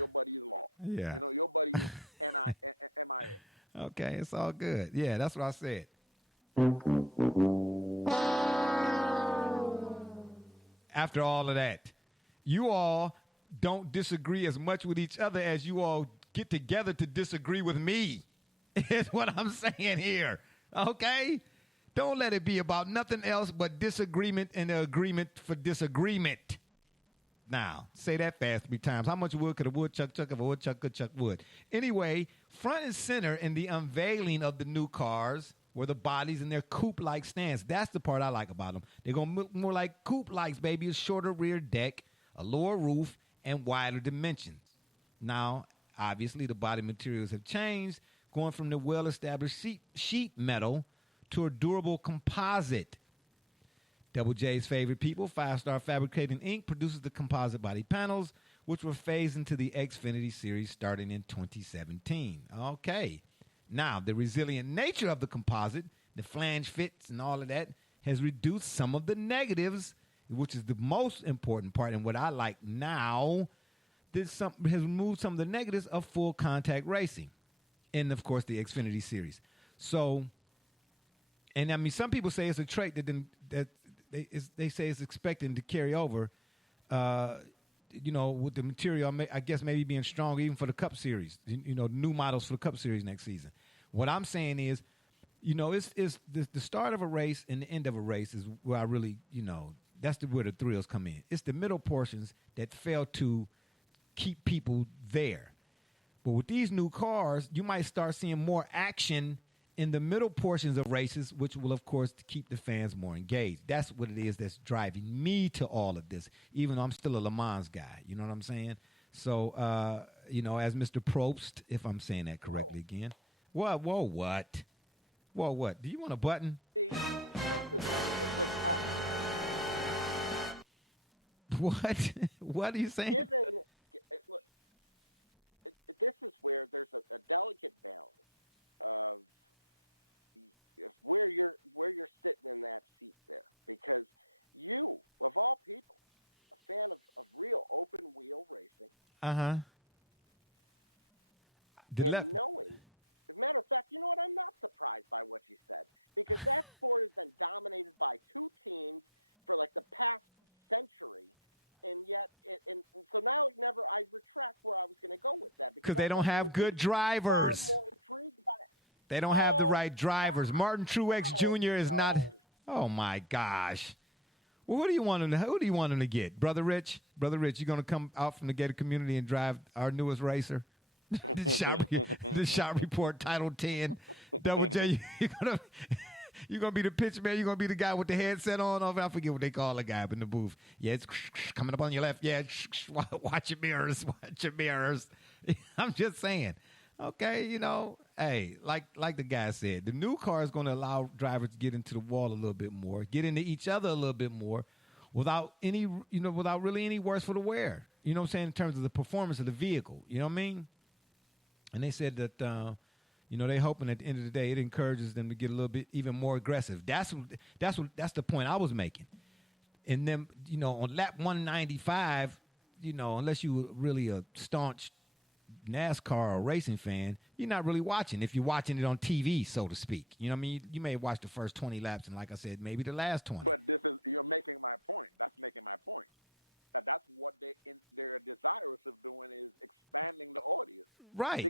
yeah. Okay, it's all good. Yeah, that's what I said. After all of that, you all don't disagree as much with each other as you all get together to disagree with me. Is what I'm saying here. Okay? Don't let it be about nothing else but disagreement and agreement for disagreement. Now, say that fast 3 times. How much wood could a woodchuck chuck if a woodchuck could chuck wood? Anyway, front and center in the unveiling of the new cars were the bodies in their coupe-like stance. That's the part I like about them. They're going to look more like coupe-likes, baby. A shorter rear deck, a lower roof, and wider dimensions. Now, obviously, the body materials have changed, going from the well-established sheet metal to a durable composite. Double J's favorite people, Five Star Fabricating Inc., produces the composite body panels, which were phased into the Xfinity series starting in 2017. Okay. Now, the resilient nature of the composite, the flange fits and all of that, has reduced some of the negatives, which is the most important part. And what I like now, has removed some of the negatives of full contact racing. And, of course, the Xfinity series. So, and I mean, some people say it's a trait that they say it's expecting to carry over, with the material, I guess maybe being strong even for the Cup Series, new models for the Cup Series next season. What I'm saying is, it's the start of a race and the end of a race is where I really, that's where the thrills come in. It's the middle portions that fail to keep people there. But with these new cars, you might start seeing more action in the middle portions of races, which will, of course, keep the fans more engaged. That's what it is that's driving me to all of this, even though I'm still a Le Mans guy. You know what I'm saying? So, as Mr. Probst, if I'm saying that correctly again. What? Whoa, what? Whoa, what? Do you want a button? What? What are you saying? Uh-huh. The left. Because they don't have good drivers. They don't have the right drivers. Martin Truex Jr. is not. Oh my gosh. Well, who do you want him to? Who do you want him to get? Brother Rich. Brother Rich, you gonna come out from the gated community and drive our newest racer? the shot report Title 10. Double J. You're gonna be the pitch man. You're gonna be the guy with the headset on. I forget what they call the guy up in the booth. Yeah, it's coming up on your left. Yeah, watch your mirrors. Watch your mirrors. I'm just saying. Okay, hey, like the guy said, the new car is going to allow drivers to get into the wall a little bit more, get into each other a little bit more, without really any worse for the wear. You know what I'm saying, in terms of the performance of the vehicle. You know what I mean? And they said that they hoping at the end of the day it encourages them to get a little bit even more aggressive. That's the point I was making. And then on lap 195, unless you were really a staunch NASCAR or racing fan, you're not really watching if you're watching it on TV, so to speak. You know what I mean? You may watch the first 20 laps and, like I said, maybe the last 20. Right.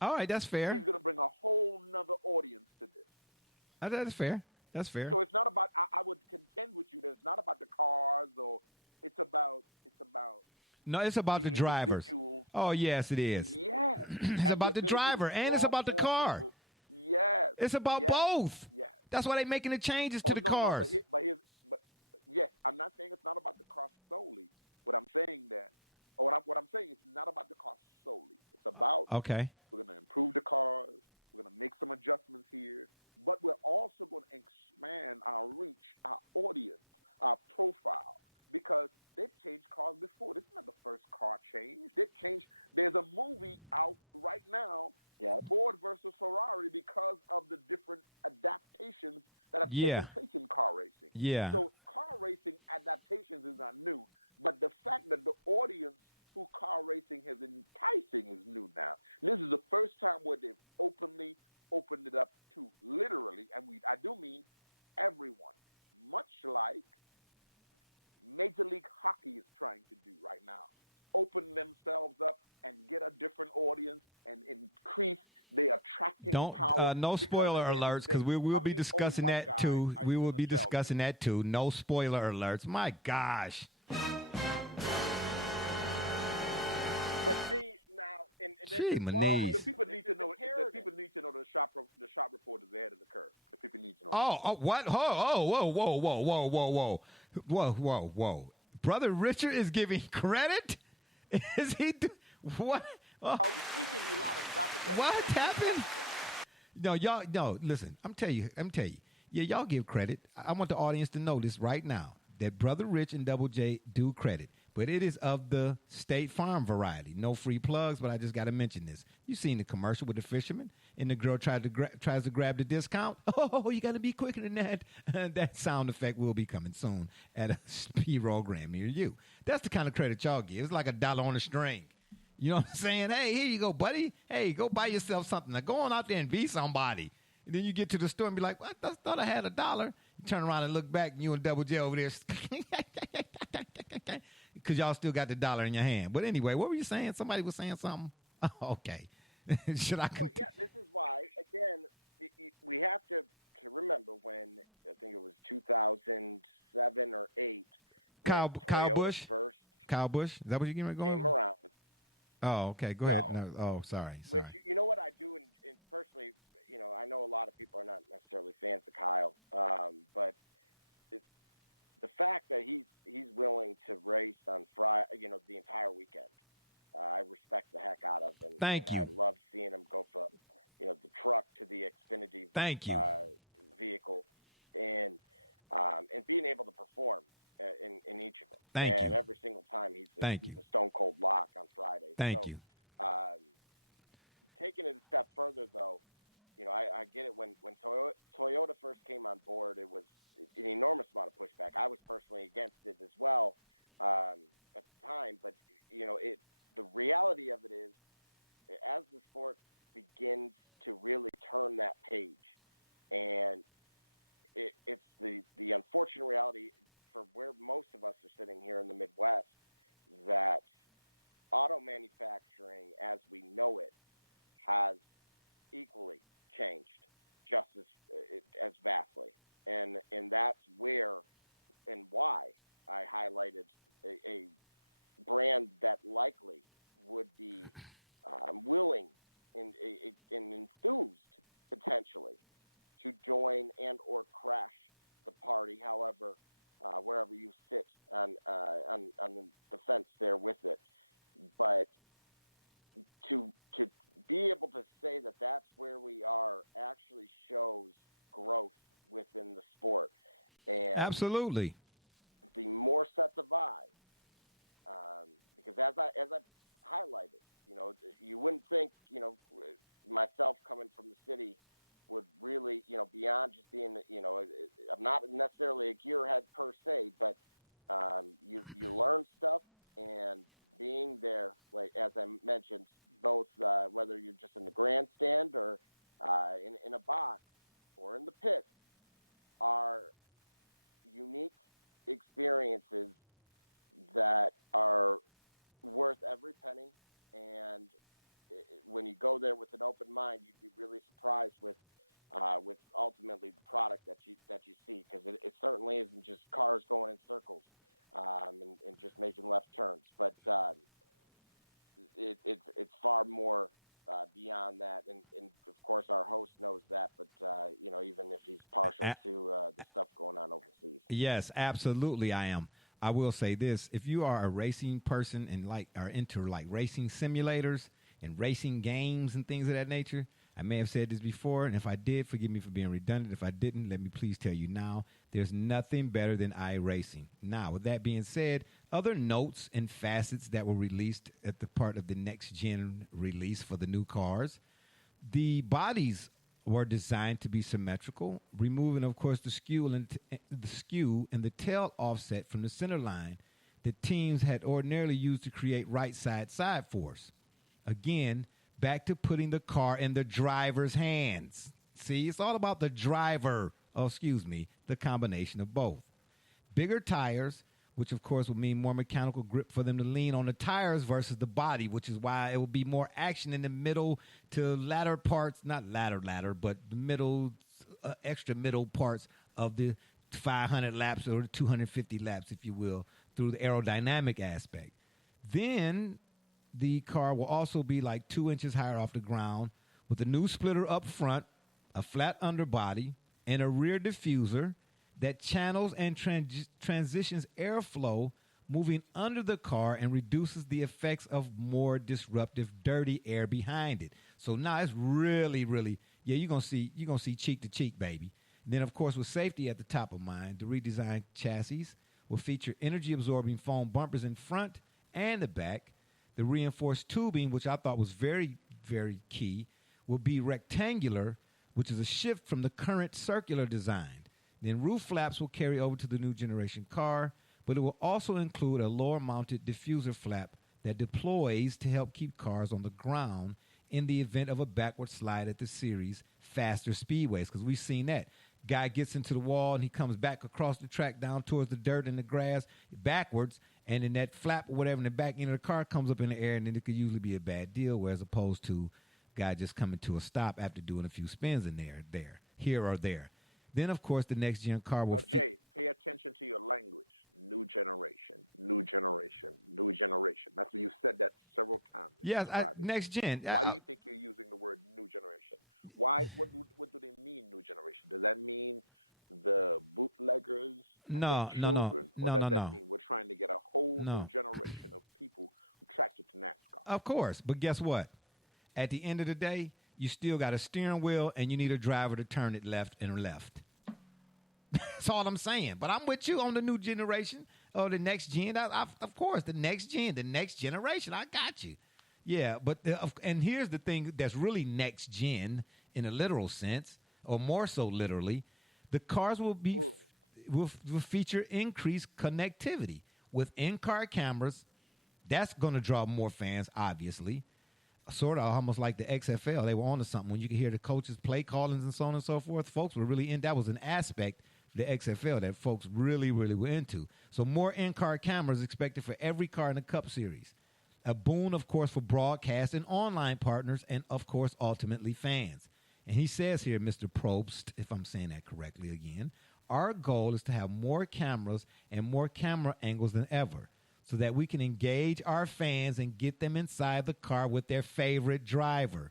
All right, that's fair. That's fair. That's fair. No, it's about the drivers. Oh, yes, it is. It's about the driver and it's about the car. It's about both. That's why they're making the changes to the cars. Okay. Yeah. Yeah. Don't no spoiler alerts because we will be discussing that too. We will be discussing that too. No spoiler alerts. My gosh. Gee, my knees. What? Whoa. Brother Richard is giving credit? Is he? What? Oh, what happened? No, y'all. No, listen. I'm telling you. Yeah, y'all give credit. I want the audience to know this right now that Brother Rich and Double J do credit, but it is of the State Farm variety. No free plugs, but I just got to mention this. You seen the commercial with the fisherman, and the girl tries to grab the discount. Oh, you got to be quicker than that. That sound effect will be coming soon at a program near you. That's the kind of credit y'all give. It's like $1 on a string. You know what I'm saying? Hey, here you go, buddy. Hey, go buy yourself something. Now go on out there and be somebody. And then you get to the store and be like, what? I thought I had $1. You turn around and look back, and you and Double J over there. Because y'all still got the dollar in your hand. But anyway, what were you saying? Somebody was saying something? Oh, okay. Should I continue? Kyle Bush? Kyle Bush? Is that what you're getting ready to go over? Oh, okay. Go ahead. No. Oh, sorry. Thank you. Thank you. Thank you. Thank you. Thank you. Absolutely. A- yes, absolutely I am. I will say this. If you are a racing person and like are into like racing simulators and racing games and things of that nature, I may have said this before, and if I did, forgive me for being redundant. If I didn't, let me please tell you now, there's nothing better than iRacing. Now, with that being said, other notes and facets that were released at the part of the next gen release for the new cars. The bodies were designed to be symmetrical, removing, of course, the skew and the tail offset from the center line that teams had ordinarily used to create right side force. Again, back to putting the car in the driver's hands. See, it's all about the driver. Oh, excuse me, the combination of both. Bigger tires which of course will mean more mechanical grip for them to lean on the tires versus the body, which is why it will be more action in the middle to latter parts, not latter, but the middle, extra middle parts of the 500 laps or 250 laps, if you will, through the aerodynamic aspect. Then the car will also be like 2 inches higher off the ground with a new splitter up front, a flat underbody, and a rear diffuser that channels and transitions airflow moving under the car and reduces the effects of more disruptive, dirty air behind it. So now it's really, really, yeah, you're gonna see cheek to cheek, baby. And then, of course, with safety at the top of mind, the redesigned chassis will feature energy-absorbing foam bumpers in front and the back. The reinforced tubing, which I thought was very, very key, will be rectangular, which is a shift from the current circular design. Then roof flaps will carry over to the new generation car, but it will also include a lower-mounted diffuser flap that deploys to help keep cars on the ground in the event of a backward slide at the series' faster speedways, because we've seen that. Guy gets into the wall and he comes back across the track down towards the dirt and the grass backwards, and then that flap or whatever in the back end of the car comes up in the air, and then it could usually be a bad deal, whereas opposed to guy just coming to a stop after doing a few spins in there, here or there. Then, of course, the next-gen car will yes, next gen. No. No. Of course. But guess what? At the end of the day, you still got a steering wheel and you need a driver to turn it left and left. That's all I'm saying. But I'm with you on the new generation or the next gen. Of course, the next gen, the next generation. I got you. Yeah, but and here's the thing that's really next gen in a literal sense, or more so literally, the cars will feature increased connectivity with in-car cameras. That's going to draw more fans, obviously. Sort of almost like the XFL. They were on to something when you could hear the coaches' play callings and so on and so forth. Folks were really in. That was an aspect of the XFL that folks really, really were into. So more in-car cameras expected for every car in the Cup Series. A boon, of course, for broadcast and online partners and, of course, ultimately fans. And he says here, Mr. Probst, if I'm saying that correctly again, our goal is to have more cameras and more camera angles than ever so that we can engage our fans and get them inside the car with their favorite driver.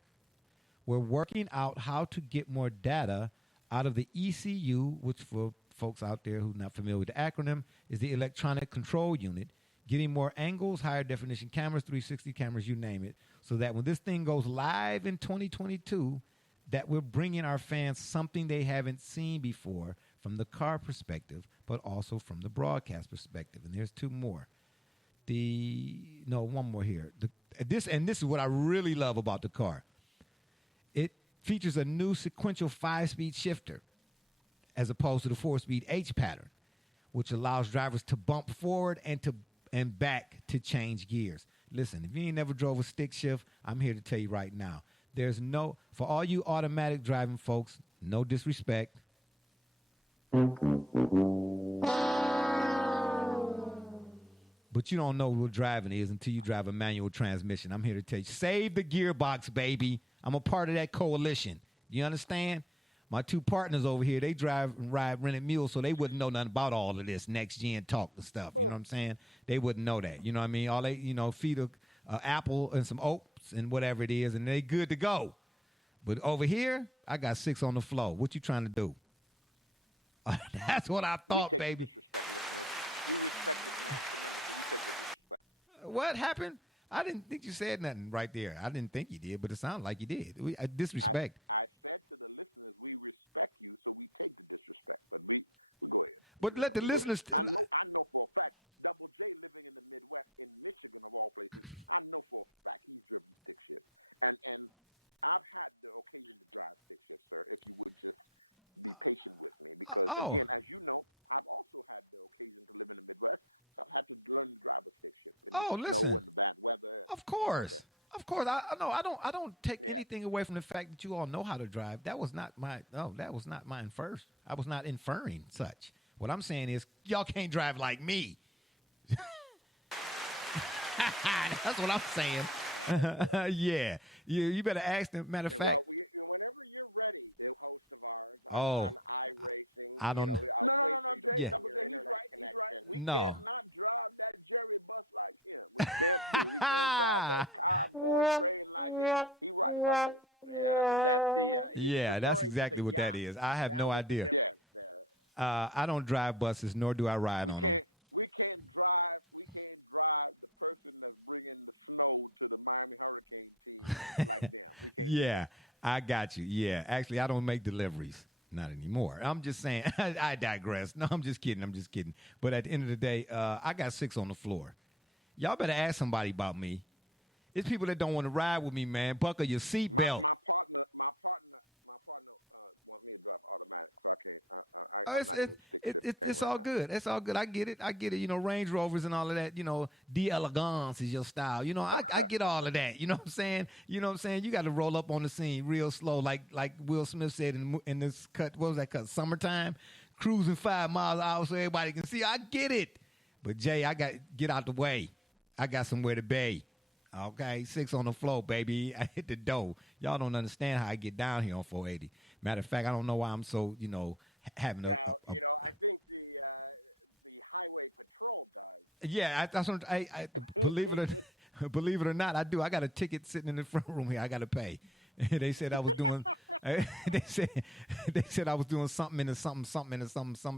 We're working out how to get more data out of the ECU, which for folks out there who are not familiar with the acronym, is the Electronic Control Unit, getting more angles, higher definition cameras, 360 cameras, you name it, so that when this thing goes live in 2022, that we're bringing our fans something they haven't seen before from the car perspective, but also from the broadcast perspective. And there's two more. One more here. This is what I really love about the car. It features a new sequential 5-speed shifter as opposed to the 4-speed H pattern, which allows drivers to bump forward and back to change gears. Listen, if you ain't never drove a stick shift, I'm here to tell you right now. For all you automatic driving folks, no disrespect. But you don't know what driving is until you drive a manual transmission. I'm here to tell you, save the gearbox, baby. I'm a part of that coalition. You understand? My two partners over here, they drive and ride rented mules, so they wouldn't know nothing about all of this next-gen talk and stuff. You know what I'm saying? They wouldn't know that. You know what I mean? All they, feed a apple and some oats and whatever it is, and they good to go. But over here, I got 6 on the floor. What you trying to do? That's what I thought, baby. What happened? I didn't think you said nothing right there. I didn't think you did, but it sounded like you did. Disrespect. But let the listeners. Oh. Oh, listen. Of course. Of course. I know. I don't take anything away from the fact that you all know how to drive. That was not my. No, that was not mine first. I was not inferring such. What I'm saying is, y'all can't drive like me. That's what I'm saying. Yeah. You better ask them. Matter of fact, oh, I don't. Yeah. No. Yeah, that's exactly what that is. I have no idea. I don't drive buses, nor do I ride on them. Yeah, I got you. Yeah, actually, I don't make deliveries. Not anymore. I'm just saying. I digress. No, I'm just kidding. I'm just kidding. But at the end of the day, I got six on the floor. Y'all better ask somebody about me. It's people that don't want to ride with me, man. Buckle your seatbelt. Oh, it's all good. It's all good. I get it. I get it. You know, Range Rovers and all of that. You know, d'elegance is your style. You know, I get all of that. You know what I'm saying? You know what I'm saying? You got to roll up on the scene real slow, like Will Smith said in this cut. What was that cut? Summertime, cruising 5 miles an hour so everybody can see. I get it. But Jay, I got get out the way. I got somewhere to be. Okay, six on the floor, baby. I hit the dough. Y'all don't understand how I get down here on 480. Matter of fact, I don't know why I'm so having a yeah. That's what I believe it or believe it or not, I do. I got a ticket sitting in the front room here. I got to pay. They said I was doing. They said they said I was doing something into something into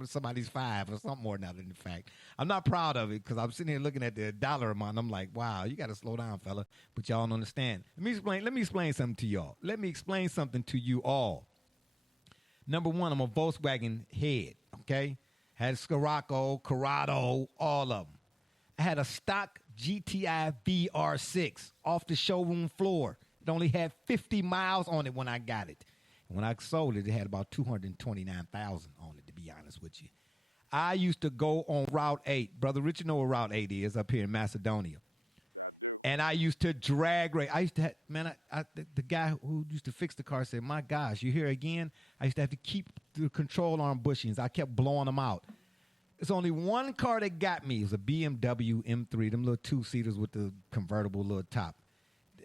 somebody's five or something more now than the fact. I'm not proud of it because I'm sitting here looking at the dollar amount. I'm like, wow, you got to slow down, fella. But y'all don't understand. Let me explain something to y'all. Let me explain something to you all. Number one, I'm a Volkswagen head. Okay, had Scirocco, Corrado, all of them. I had a stock GTI VR6 off the showroom floor. It only had 50 miles on it when I got it. When I sold it, it had about 229,000 on it, to be honest with you. I used to go on Route 8. Brother Richard know what Route 8 is up here in Macedonia. And I used to drag race. I used to have, man, the guy who used to fix the car said, my gosh, you here again? I used to have to keep the control arm bushings. I kept blowing them out. It's only one car that got me. It was a BMW M3, them little two-seaters with the convertible little top.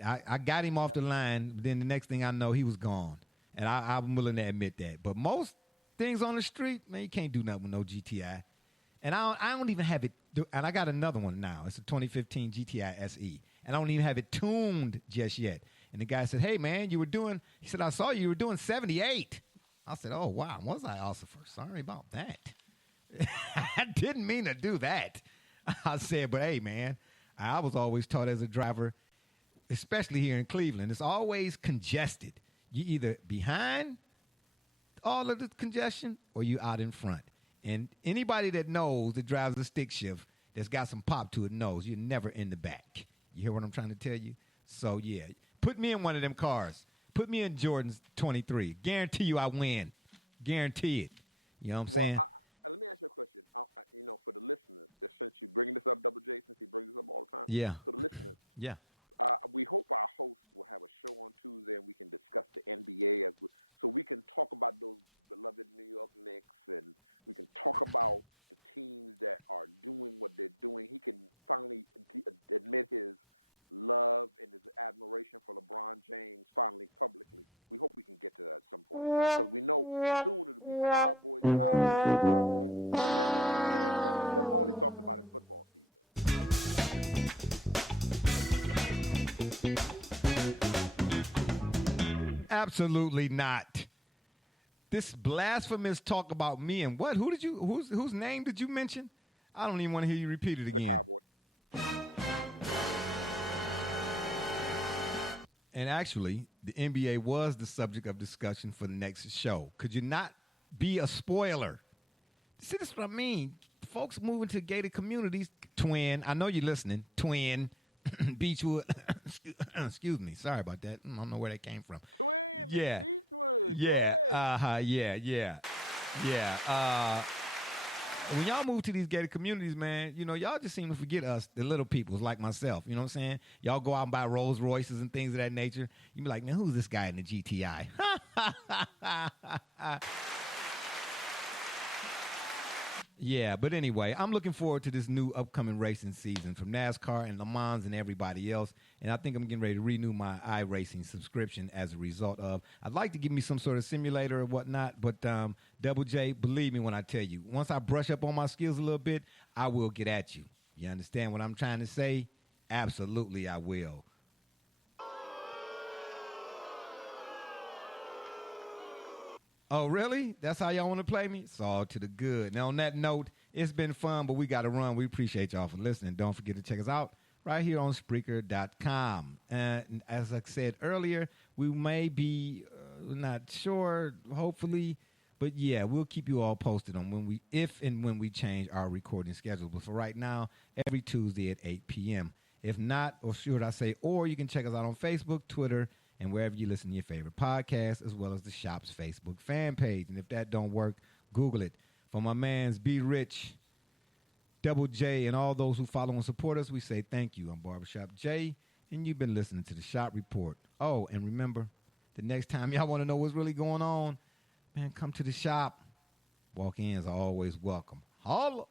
I got him off the line. Then the next thing I know, he was gone. And I'm willing to admit that. But most things on the street, man, you can't do nothing with no GTI. And I don't even have it. And I got another one now. It's a 2015 GTI SE. And I don't even have it tuned just yet. And the guy said, hey, man, he said, I saw you were doing 78. I said, oh, wow, was I also sorry about that? I didn't mean to do that. I said, but hey, man, I was always taught as a driver, especially here in Cleveland, it's always congested. You either behind all of the congestion or you out in front. And anybody that knows that drives a stick shift that's got some pop to it knows you're never in the back. You hear what I'm trying to tell you? So, yeah, put me in one of them cars. Put me in Jordan's 23. Guarantee you I win. Guarantee it. You know what I'm saying? Yeah. Yeah. Absolutely not. This blasphemous talk about me and what? Whose name did you mention? I don't even want to hear you repeat it again. And actually, the NBA was the subject of discussion for the next show. Could you not be a spoiler? See, this is what I mean. Folks moving to gated communities, twin. I know you're listening, twin. Beechwood. Excuse me. Sorry about that. I don't know where that came from. Yeah. Yeah. Yeah. Yeah. When y'all move to these gated communities, man, y'all just seem to forget us, the little peoples like myself. You know what I'm saying? Y'all go out and buy Rolls Royces and things of that nature. You be like, man, who's this guy in the GTI? Yeah, but anyway, I'm looking forward to this new upcoming racing season from NASCAR and Le Mans and everybody else. And I think I'm getting ready to renew my iRacing subscription as a result of. I'd like to give me some sort of simulator or whatnot, but Double J, believe me when I tell you, once I brush up on my skills a little bit, I will get at you. You understand what I'm trying to say? Absolutely, I will. Oh, really? That's how y'all want to play me? It's all to the good. Now, on that note, it's been fun, but we got to run. We appreciate y'all for listening. Don't forget to check us out right here on Spreaker.com. And as I said earlier, we may be not sure, hopefully, but yeah, we'll keep you all posted on if and when we change our recording schedule. But for right now, every Tuesday at 8 p.m. If not, or should I say, or you can check us out on Facebook, Twitter, and wherever you listen to your favorite podcast, as well as the shop's Facebook fan page. And if that don't work, Google it. For my mans, Be Rich, Double J, and all those who follow and support us, we say thank you. I'm Barbershop J, and you've been listening to the Shop Report. Oh, and remember, the next time y'all want to know what's really going on, man, come to the shop. Walk-ins are always welcome. Holla!